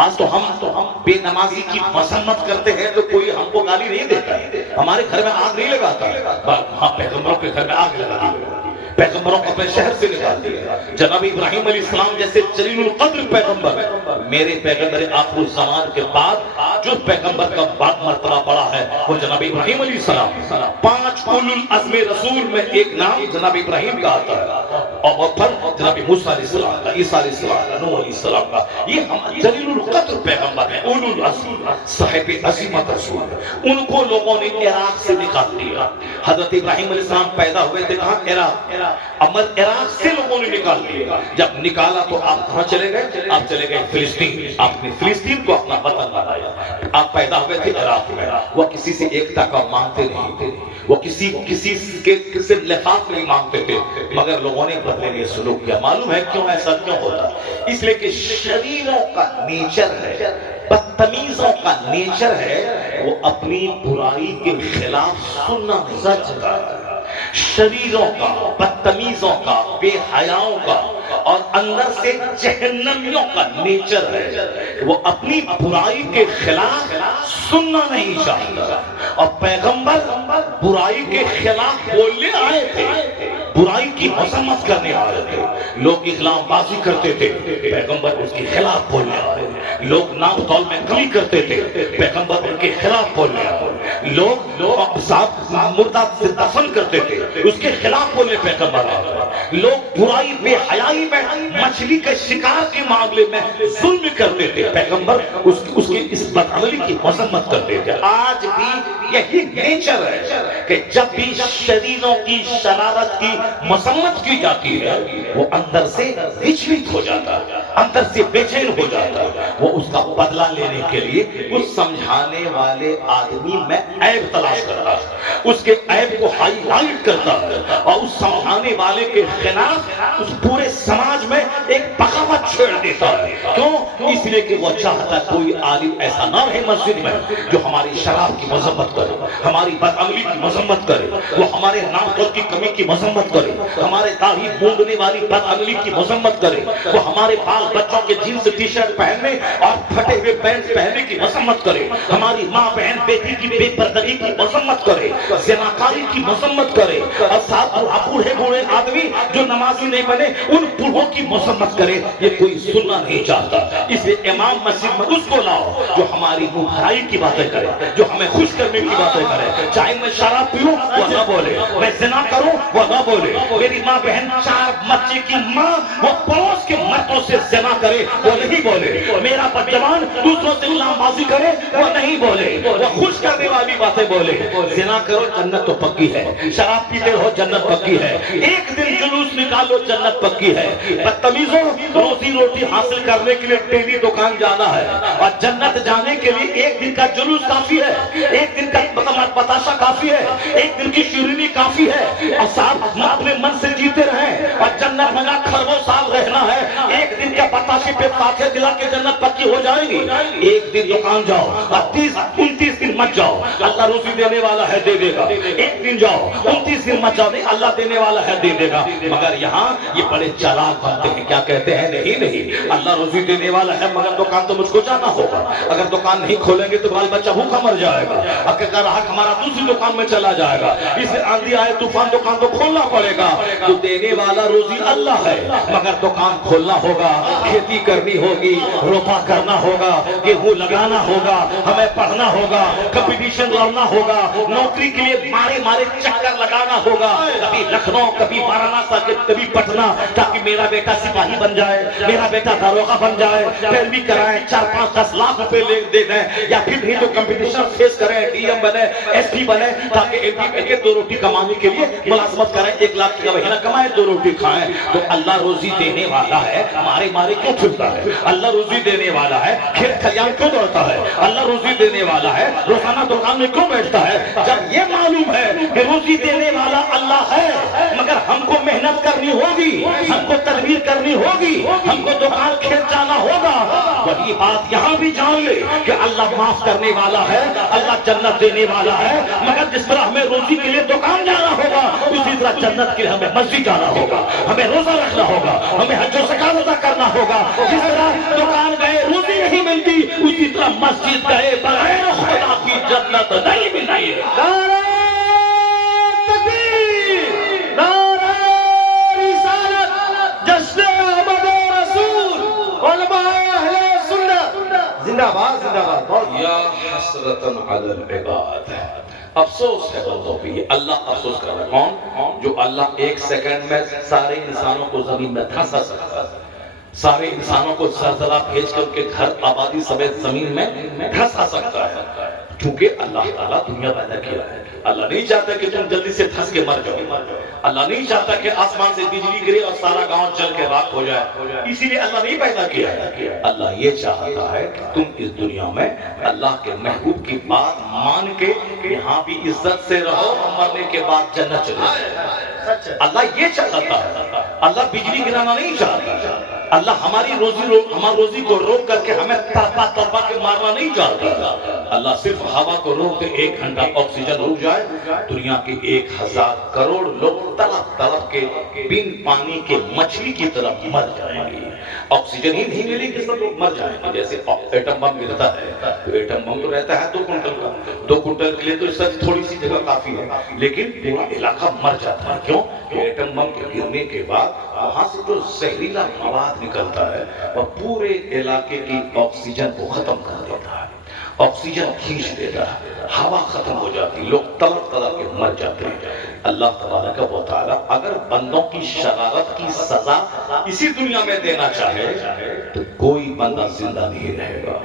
آج تو ہم بے نمازی کی مذمت کرتے ہیں تو کوئی ہم کو گالی نہیں دیتا، ہمارے گھر میں آگ نہیں لگاتا، ہاں پیغمبروں کے گھر میں آگ لگا دی، پیغمبروں کو اپنے شہر سے نکال دیا۔ جناب ابراہیم علیہ السلام جیسے جلیل القدر پیغمبر، میرے پیغمبر آخر الزمان کے بعد جو پیغمبر کا بعد مرتبہ بڑا ہے وہ جناب ابراہیم علیہ السلام۔ 5 اولو العزم رسول میں ایک نام جناب ابراہیم کا آتا ہے، اور وہ پھر جناب موسیٰ علیہ السلام کا، عیسیٰ علیہ السلام کا، نوح علیہ السلام کا۔ یہ ہم جلیل القدر پیغمبر ہیں، اولو العزم، صاحب عظمت رسول۔ ان کو لوگوں نے عراق سے نکال دیا۔ حضرت ابراہیم علیہ السلام پیدا ہوئے تھے کہاں؟ عراق۔ عراق سے لوگوں نے نکال دیا۔ جب نکالا تو آپ کہاں چلے گئے؟ آپ چلے گئے فلسطین۔ آپ نے فلسطین کو اپنا وطن بنایا۔ آپ پیدا ہوئے تھے عراق میں۔ وہ کسی سے ایکتا کا مانگتے نہیں تھے، وہ کسی سے لفاف نہیں مانگتے تھے، مگر لوگوں نے بدلے میں سلوک کیا۔ معلوم ہے کیوں ایسا کیوں ہوتا؟ اس لیے کہ شریروں کا نیچر ہے، بدتمیزوں کا نیچر ہے، وہ اپنی برائی کے خلاف سننا نہیں چاہتا۔ شریروں کا، بدتمیزوں کا، بے حیاؤں کا اور اندر سے جہنمیوں کا نیچر ہے، وہ اپنی برائی کے خلاف سننا نہیں چاہتا۔ اور پیغمبر برائی کے خلاف بولنے آئے تھے، برائی کی مذمت کرنے آئے تھے۔ لوگ اسلام بازی کرتے تھے، پیغمبر اس کے خلاف بولنے آئے۔ لوگ نام تول میں کمی کرتے تھے، پیغمبر ان کے خلاف بولنے آئے۔ لوگ مردہ سے دفن کرتے تھے، اس کے خلاف بولنے پیغمبر آئے۔ لوگ برائی بے حیائی میں مچھلی کے شکار کے معاملے میں ظلم کرتے تھے، پیغمبر اس کے اس بدعملی کی مذمت کرتے تھے۔ آج بھی یہی نیچر ہے کہ جب بھی شریروں کی شرارت کی مذمت کی جاتی ہے وہ اندر سے وچلت ہو جاتا ہے، اندر سے بے چین ہو جاتا ہے۔ وہ اس کا بدلہ لینے کے لیے اس سمجھانے والے آدمی میں عیب تلاش کرتا ہے، اس کے عیب کو ہائی لائٹ کرتا ہے، اور اس سمجھانے والے کے خلاف اس پورے سماج میں ایک بغاوت چھیڑ دیتا ہے۔ کیوں؟ اس لیے کہ وہ چاہتا ہے کوئی عالم ایسا نہ رہے مسجد میں جو ہماری شراب کی مذمت کرے، ہماری بدعملی کی مذمت کرے، وہ ہمارے نام خود کی کمی کی مذمت کرے، ہمارے داڑھی مونڈنے والی بدعملی کی مذمت کرے، وہ ہمارے بال بچوں کے جینس ٹی شرٹ پہننے اور پھٹے ہوئے پینٹ پہننے کی مذمت کرے، ہماری ماں بہن بیٹی کی بے پردگی کی مذمت کرے، زناکاری کی مذمت کرے، اور ساتھ بوڑھے بوڑھے آدمی جو نمازی نہیں بنے ان بوڑھوں کی مذمت کرے۔ یہ کوئی سننا نہیں چاہتا، اس لیے امام مسجد میں اس کو لاؤ جو ہماری بھلائی کی باتیں کرے، جو ہمیں خوش کرنے کی باتیں کرے۔ چاہے میں شراب پیوں وہ نہ بولے، میں زنا کروں وہ نہ بولے، میری ماں بہن 4 بچے کی ماں وہ پڑوس کے مردوں سے زنا کرے وہ نہیں بولے، میرا بچگان دوسروں سے غلام بازی کرے وہ نہیں بولے، وہ خوش کرنے والی باتیں بولے۔ زنا کرو جنت تو پکی ہے، شراب پیتے ہو جنت پکی ہے، ایک دن جلوس نکالو جنت پکی ہے۔ بدتمیزوں روزی روٹی حاصل کرنے کے لیے ٹیلی دکان جانا ہے، اور جنت جانے کے لیے ایک دن کا جلوس کافی ہے، ایک دن کا بتاشا کافی ہے، ایک دن کی شیرینی کافی ہے، اور صاحب اپنے من سے جیتے رہیں، اور جنت میں کھربوں سال رہنا ہے۔ ایک دن کا بتاشے پہ فاتحہ دلا کے جنت پکی ہو جائے گی۔ ایک دن دکان جاؤ، 29 دن مت جاؤ، اللہ روزی دینے والا ہے دے دے گا۔ ایک دن جاؤ، 29 دن مت جاؤ، اللہ دینے والا ہے دے دے گا۔ مگر یہاں یہ بڑے چالاک بنتے ہیں، کیا کہتے ہیں؟ نہیں اللہ روزی دینے والا ہے مگر دکان تو مجھ کو جانا ہوگا، اگر دکان نہیں کھولیں گے تو بال بچہ بھوکا مر جائے گا، اگر گراہک ہمارا دوسری دکان میں چلا جائے گا، اس سے آندھی آئے طوفان دکان تو کھولنا پڑے گا۔ تو دینے والا روزی اللہ ہے مگر دکان کھولنا ہوگا، کھیتی کرنی ہوگی، روپا کرنا ہوگا، گیہوں لگانا ہوگا، ہمیں پڑھنا ہوگا، کمپٹیشن لڑنا ہوگا، نوکری کے لیے مارے چکر لگانا ہوگا، کبھی لکھنؤ کبھی وارانسی کبھی پٹنہ، تاکہ میرا بیٹا سپاہی بن جائے، میرا بیٹا داروغہ بن جائے، پیروی کرائیں، 4-5-10 لاکھ روپے لے دے دیں، یا پھر نہیں تو کمپٹیشن فیس کریں، ڈی ایم بنے، ایس پی بنے، تاکہ ایم پی کے 2 روٹی کمانے کے لیے ملازمت کریں، 1 لاکھ کا مہینہ کمائیں 2 روٹی کھائیں۔ تو اللہ روزی دینے والا ہے، مارے کیوں پھرتا ہے؟ اللہ روزی دینے والا ہے، کھیت کھلیان کیوں دوڑتا ہے؟ اللہ روزی دینے والا ہے، روزہ کھانا دکان میں کیوں بیٹھتا ہے؟ جب یہ معلوم ہے کہ روزی دینے والا اللہ ہے، مگر ہم کو محنت کرنی ہوگی، ہم کو تدبیر کرنی ہوگی، ہم کو دکان کھیت جانا ہوگا۔ وہی بات یہاں بھی جان لے کہ اللہ معاف کرنے والا ہے، اللہ جنت دینے والا ہے، مگر جس طرح ہمیں روزی کے لیے دکان جانا ہوگا، اسی طرح جنت کے لیے ہمیں مسجد جانا ہوگا، ہمیں روزہ رکھنا ہوگا، ہمیں حج و زکات ادا کرنا ہوگا۔ جس طرح دکان گئے روزی نہیں ملتی، اسی طرح مسجد گئے بغیر خدا کی جنت نہیں ملتی ہے۔ نعرہ تکبیر، نعرہ رسالت، جشن احمد رسول، علماء اہل سنت زندہ باد، زندہ باد۔ یا حسرتن علی العباد، افسوس ہے بندوں پہ، یہ اللہ افسوس کر رہا ہے۔ کون؟ جو اللہ ایک سیکنڈ میں سارے انسانوں کو زمین میں دھنسا سکتا ہے، سارے انسانوں کو زلزلہ بھیج کر کے گھر آبادی سمیت زمین میں دھنسا سکتا ہے، کیونکہ اللہ تعالیٰ دنیا پیدا کیا ہے۔ اللہ نہیں چاہتا کہ تم جلدی سے دھنس کے مر جاؤ، اللہ نہیں چاہتا کہ آسمان سے بجلی گرے اور سارا گاؤں جل کے راکھ ہو جائے، اسی لیے اللہ نہیں پیدا کیا ہے۔ اللہ یہ چاہتا ہے کہ تم اس دنیا میں اللہ کے محبوب کی بات مان کے یہاں بھی عزت سے رہو اور مرنے کے بعد جنت چلے جاؤ۔ اللہ یہ چاہتا ہے، اللہ بجلی گرانا نہیں چاہتا، اللہ ہماری روزی کو روک کر کے ہمیں تڑپا تڑپا کے مارنا نہیں چاہتا۔ اللہ صرف ہوا کو روک دے، 1 گھنٹہ آکسیجن رک جائے، دنیا کے 1000 کروڑ لوگ تڑپ تڑپ کے بن پانی کے مچھلی کی طرف مر جائیں گے۔ آکسیجن ہی نہیں ملے گی، سب لوگ مر جائیں گے۔ جیسے ایٹم بم گرتا ہے تو ایٹم بم تو رہتا ہے 2 کنٹل کا، 2 کنٹل کے لیے تو اس سے تھوڑی سی جگہ کافی ہے، لیکن پورا علاقہ مر جاتا ہے۔ کیوں؟ کہ ایٹم بم کے گرنے کے بعد وہاں سے جو زہریلا مواد نکلتا ہے وہ پورے علاقے کی آکسیجن کو ختم کر دیتا ہے، آکسیجن کھینچ دیتا ہے، ہوا ختم ہو جاتی، لوگ تڑپ تڑپ کے مر جاتے ہیں۔ اللہ تبارک و تعالیٰ اگر بندوں کی شرارت کی سزا اسی دنیا میں دینا چاہے تو کوئی بندہ زندہ نہیں رہے گا،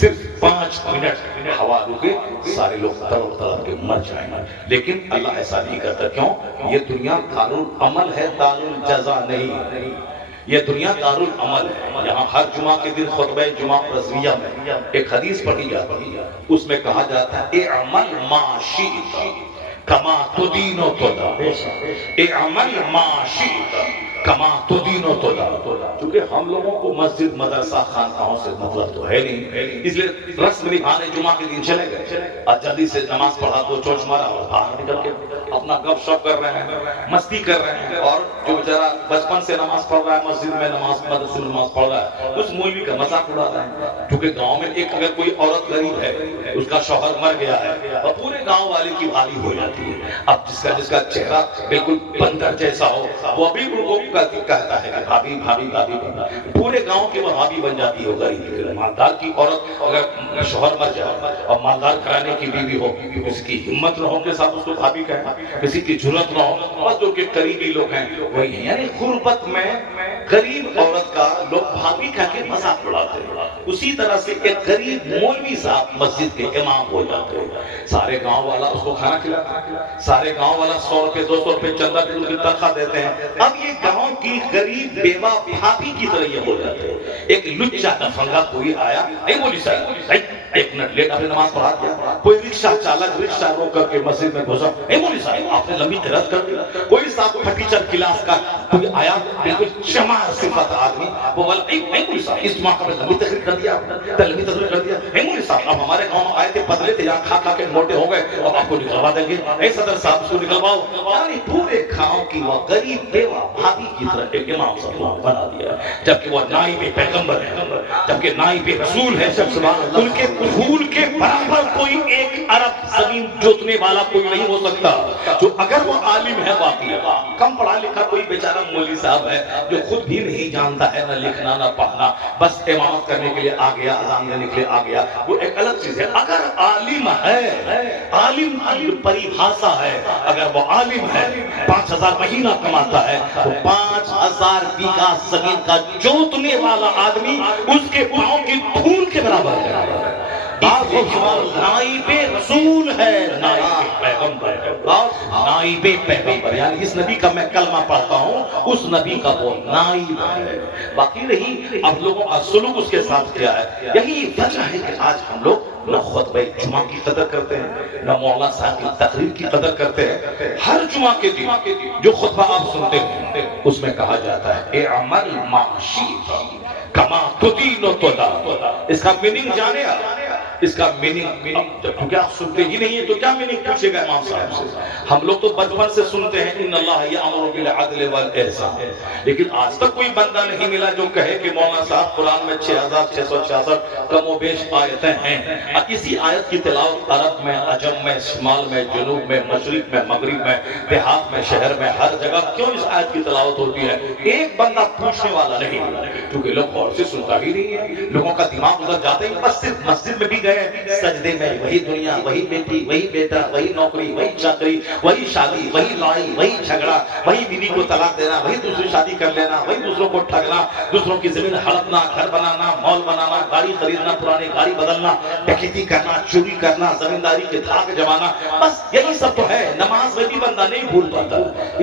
صرف 5 منٹ ہوا رکے سارے لوگ تڑپ تڑپ کے مر جائیں گے، لیکن اللہ ایسا نہیں کرتا۔ کیوں؟ یہ دنیا دارالعمل ہے، دارالجزا نہیں۔ یہ دنیا دارالعمل ہے۔ یہاں ہر جمعہ کے دن خطبہ جمعہ رضویہ میں ایک حدیث پڑھی جاتی ہے، اس میں کہا جاتا ہے اعمل ما شئت کما تدین تدا، اعمل ما شئت کما تدین تدا۔ کیونکہ ہم لوگوں کو مسجد مدرسہ خانقاہوں سے مطلب تو ہے نہیں، اس لیے رسم نبھانے جمعہ کے دن چلے گئے اور جلدی سے نماز پڑھا تو چوچ مارا اور باہر نکل کے اپنا گپ شپ کر رہے ہیں، مستی کر رہے ہیں، اور جو بیچارہ بچپن سے نماز پڑھ رہا ہے، مسجد میں مدرسے میں نماز پڑھ رہا ہے، اس مولوی کا مذاق اڑا رہا ہے۔ کیونکہ گاؤں میں ایک اگر کوئی عورت غریب ہے، اس کا شوہر مر گیا ہے اور پورے گاؤں والے کی بھالی ہو جاتی ہے، اب جس کا چہرہ بالکل بندر جیسا ہو وہ ابھی ان کو کہتا ہے کہ بھابھی بھابھی بھابھی، پورے گاؤں کی وہ بھابھی بن جاتی ہے غریب۔ مالدار کی عورت اگر شوہر مر جائے اور مالدار گھرانے کی بیوی ہو، کسی کی ہمت نہ ہو کے ساتھ اس کو بھابھی کہے، کسی کی جرات نہ ہو، بس جو کہ قریبی لوگ ہیں وہی ہیں، یعنی غربت میں غریب عورت کا لوگ بھابھی کہہ کے مذاق اڑاتے ہیں۔ اسی طرح سے ایک غریب مولوی صاحب مسجد کے امام ہو جاتے ہیں، سارے گاؤں والا اس کو کھانا کھلاتا ہے، سارے گاؤں والا 100 روپے 200 روپے چندہ پہ ان کی تنخواہ دیتے ہیں۔ اب یہ گاؤں کی غریب بیوہ بھابھی کی طرح یہ ہو جاتے ہیں۔ ایک لچا دفنگا کوئی آیا، اے مولوی صاحب 1 منٹ لیٹ، آپ نے نماز پڑھا دیا۔ کوئی رکشہ چالک رکشہ روک کر کے مسجد میں گھسا، اے مولوی صاحب آپ نے لمبی قرات کر دی۔ کوئی صاحب پھٹیچر کلاس کا کوئی آیا، بالکل شمار صفت آدمی، وہ بولا اے مولوی صاحب اس موقع پہ لمبی تقریر کر دیا، لمبی تقریر کر دیا۔ اے مولوی صاحب آپ ہمارے گاؤں میں آئے تھے، پتلے تھے، یہاں کھا کھا کے موٹے ہو گئے، اب آپ کو نکلوا دیں گے۔ اے صدر صاحب اس کو نکلواؤ۔ یعنی پورے گاؤں کی وہ غریب بیوہ بھابھی کی طرح ایک امام صاحب بنا دیا، جبکہ وہ نائب پیغمبر ہے، جبکہ نائب رسول ہے، ان کے پھول کے برابر کوئی 1 ارب زمین جوتنے والا کوئی نہیں ہو سکتا۔ جو اگر وہ عالم ہے واقعی، کم پڑھا لکھا کوئی بیچارہ مولوی صاحب ہے جو خود بھی نہیں جانتا ہے نہ لکھنا نہ پڑھنا، بس امامت کرنے کے لیے آ گیا، اذان دینے کے لیے آ گیا، وہ ایک الگ چیز ہے۔ اگر عالم ہے، عالم کی پریبھاشا ہے، اگر وہ عالم ہے 5000 مہینہ کماتا ہے تو 5000 بیگھہ زمین کا جوتنے والا آدمی اس کے پاؤں کی دھول کے برابر ہے۔ نائب رسول ہے، نائب پیغمبر ہے، نائب پیغمبر، یعنی اس نبی کا میں کلمہ پڑھتا ہوں اس نبی کا وہ نائب ہے۔ باقی رہی اب لوگوں کا سلوک اس کے ساتھ کیا ہے، یہی وجہ ہے کہ آج ہم لوگ نہ خطبہ جمعہ کی قدر کرتے ہیں، نہ مولانا صاحب کی تقریر کی قدر کرتے ہیں۔ ہر جمعہ کے دن جو خطبہ آپ سنتے ہیں اس میں کہا جاتا ہے اعمل ما شئت کما تدین تدان۔ اس کا میننگ جانے اس کا میننگ کیونکہ آپ سنتے ہی نہیں ہیں تو کیا میننگ پوچھے گا امام صاحب سے؟ ہم لوگ تو بچپن سے سنتے ہیں ان اللہ یامر بالعدل والاحسان، لیکن آج تک کوئی بندہ نہیں ملا جو کہے کہ مولانا صاحب قرآن میں 6666 کم و بیش آیتیں ہیں، اور اسی آیت کی تلاوت عرب میں، عجم میں، شمال میں، جنوب میں، مشرق میں، مغرب میں، دیہات میں، شہر میں، ہر جگہ کیوں اس آیت کی تلاوت ہوتی ہے؟ ایک بندہ پوچھنے والا نہیں ملا، کیونکہ لوگ غور سے سنتا ہی نہیں ہے، لوگوں کا دماغ ادھر جاتے ہی مسجد میں بھی گئے سجدے میں وہی دنیا، وہی بیٹی، وہی بیٹا، وہی نوکری، وہی چاکری، وہی شادی، وہی لڑائی، وہی جھگڑا، وہی بیوی کو طلاق دینا، وہی دوسری شادی کر لینا، وہی دوسروں کو ٹھگنا، دوسروں کی زمین ہڑپنا، گھر بنانا، مال بنانا، گاڑی خریدنا، پرانی گاڑی بدلنا، ڈکیتی کرنا، چوری کرنا، زمینداری کے دھاگ جمانا، بس یہی سب تو ہے۔ نماز میں بھی بندہ نہیں بھول پاتا،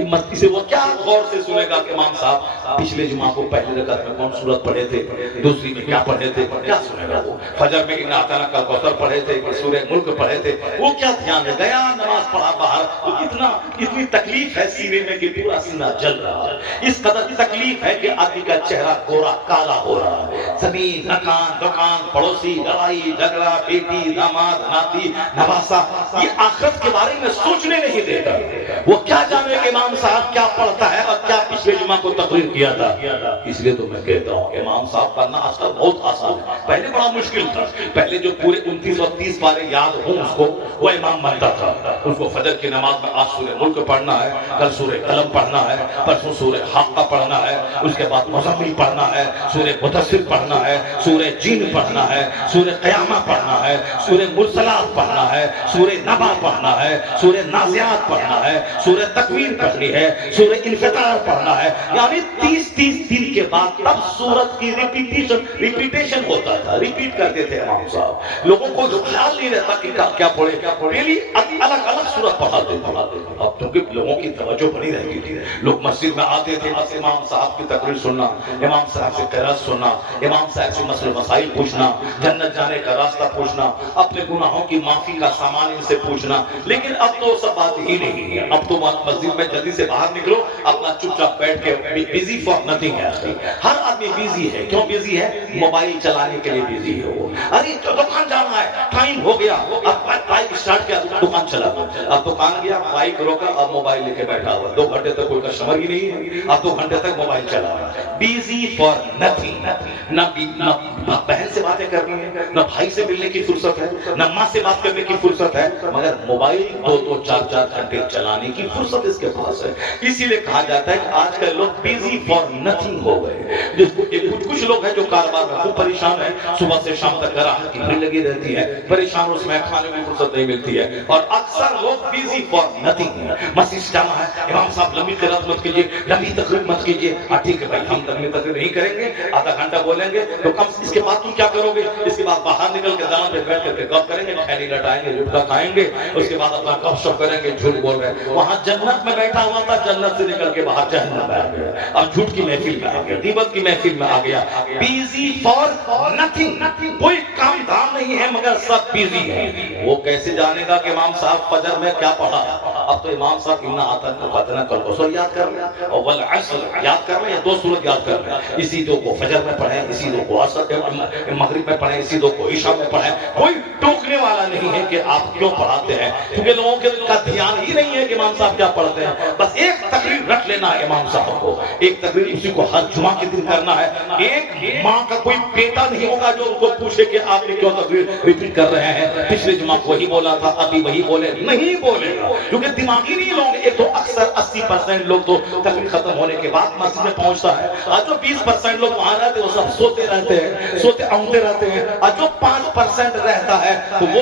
مستی سے وہ کیا غور سے سنے گا کہ امام صاحب پچھلے جمعہ کو پہلی رکعت میں کون سورت پڑھے تھے، دوسری میں کیا پڑھے تھے، کیا سنے گا وہ؟ فجر میں انا اعطیناک الکوثر پڑھے تھے کہ سورہ ملک پڑھے تھے، وہ کیا دھیان ہے؟ گیا نماز پڑھا باہر تو اتنی تکلیف ہے سینے میں کہ پورا سینہ جل رہا ہے، اس قدر تکلیف ہے کہ آدمی کا چہرہ گورا کالا ہو رہا ہے، زمین، مکان، دکان، پڑوسی، لڑائی جھگڑا، بیٹی، داماد، ناتی، نواسا، یہ آخرت کے بارے میں سوچنے نہیں دیتا۔ وہ کیا جانے کہ امام صاحب کیا پڑھتا ہے اور کیا پچھلے جمعہ کو تقریر کیا تھا۔ اس لیے تو میں کہتا ہوں امام صاحب پڑھنا آج کل بہت آسان ہے، پہلے بڑا مشکل تھا، پہلے جو پورے 29 اور 30 پارے یاد ہوں اس کو وہ امام بنتا تھا، اس کو فجر کی نماز میں آج سورہ ملک پڑھنا ہے، کل سورہ قلم پڑھنا ہے، پرسوں سورہ حاقہ پڑھنا ہے، اس کے بعد مزمل پڑھنا ہے، سورہ مدثر پڑھنا ہے، سورہ جن پڑھنا ہے، سورہ قیامہ پڑھنا ہے، سورہ مرسلات پڑھنا ہے، سورہ نبا پڑھنا ہے، سورہ نازعات پڑھنا ہے، سورہ تکویر پڑھنی ہے، سورہ انفطار پڑھنا ہے، یعنی 30 دن کے بعد تب سورت کی ریپیٹیشن ہوتا تھا، ریپیٹ کرتے تھے امام صاحب، لوگوں کو خیال نہیں رہتا کہ کیا پڑھے، ڈیلی الگ الگ سورت پڑھاتے تھے۔ اب کیونکہ لوگوں کی توجہ بنی رہتی تھی، لوگ مسجد میں آتے تھے، بس امام صاحب کی تقریر سننا، امام صاحب سے قرأت سننا، امام صاحب سے مسئلے مسائل پوچھنا، جنت جانے کا راستہ پوچھنا، اپنے گناہوں کی معافی کا سامان ان سے پوچھنا، لیکن اب تو سب بات ہی نہیں ہے، اب تو مسجد میں جلدی سے باہر نکلو، اپنا چپ چاپ بیٹھ کے بزی فار نتھنگ ہے، ہر آدمی بزی ہے، کیوں بزی ہے؟ موبائل چلانے کے لیے بزی ہے وہ، ارے دکان جانا ہے، ٹائم ہو گیا، اب بائک اسٹارٹ کیا دکان چلا گیا، اب دکان گیا، بائک روکا، اب موبائل لے کے بیٹھا ہوا، 2 گھنٹے تک کوئی کسٹمر ہی نہیں ہے، اب 2 گھنٹے تک موبائل چلا رہا ہے، بزی فار نتھنگ، نہ بہن سے باتیں کرنی ہے، نہ بھائی سے ملنے کی فرصت ہے، نہ ماں سے بات کرنے کی فرصت ہے، مگر موبائل 2 4 گھنٹے چلانے کی فرصت اس کے پاس ہے۔ اسی لیے کہا جاتا ہے کہ آج کل لوگ بزی فار نتھنگ ہو گئے، کچھ لوگ ہیں جو کاروبار میں خوب پریشان ہیں، صبح سے شام تک گراہک کی بھیڑ لگی رہتی ہے، پریشان، اس میں کھانے کی فرصت نہیں ملتی ہے، اور اکثر لوگ بزی فار نتھنگ ہے۔ مسجد جانا ہے، امام صاحب لمبی قرات مت کیجیے، لمبی تقریر مت کیجیے، ٹھیک ہے بھائی ہم لمبی تقریر نہیں کریں گے، آدھا گھنٹہ بولیں گے تو کم، اس کے بعد تم کیا کرو گے؟ اس کے بعد باہر نکل کے دالان پہ بیٹھ کے گپ کریں گے، کھیلی لٹائیں گے، جھٹکا کھائیں گے، اس کے بعد اپنا گپ شپ کریں گے، جھوٹ بول رہے ہیں، وہاں جنت میں بیٹھا ہوا تھا، جنت سے نکل کے باہر جہنم میں آ گیا، اب جھوٹ کی محفل میں آ گیا، غیبت کی محفل میں آ گیا، بزی فار نتھنگ، کوئی کام دھام نہیں ہے مگر سب بزی ہے۔ وہ کیسے جانے گا کہ امام صاحب فجر میں کیا پڑھا؟ اب تو امام صاحب انا اعطیناک الکوثر یاد کر لیں اور والعصر یاد کر لیں، یا 2 سورت یاد کر لیں، اسی 2 کو فجر میں پڑھیں، اسی 2 کو عصر مغرب میں پڑھیں، اسی 2 کو عشاء میں پڑھیں، کوئی ٹوکنے والا نہیں ہے کہ آپ کیوں پڑھاتے ہیں، کیونکہ لوگوں کا دھیان ہی نہیں ہے کہ امام صاحب کیا پڑھتے ہیں۔ بس ایک تقریر رکھ لینا ہے امام صاحب کو، ایک تقریر اسی کو ہر جمعہ کے دن کرنا ہے۔ ایک ماں کا کوئی بیٹا نہیں ہوگا جو ان کو پوچھے کہ آپ نے کیوں تقریر ریپیٹ کر رہے ہیں، پچھلے جمعہ کو وہی بولا تھا ابھی وہی بولے، نہیں بولے گا، کیونکہ دماغی نہیں لوگ، ایک تو اکثر 80% لوگ تو تقریر ختم ہونے کے بعد مسجد میں پہنچتا ہے، اور جو 20% لوگ وہاں رہتے ہیں وہ سب سوتے رہتے ہیں، سوتے اونگتے رہتے ہیں، اور جو 5% رہتا ہے تو وہ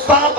7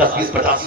10-20-50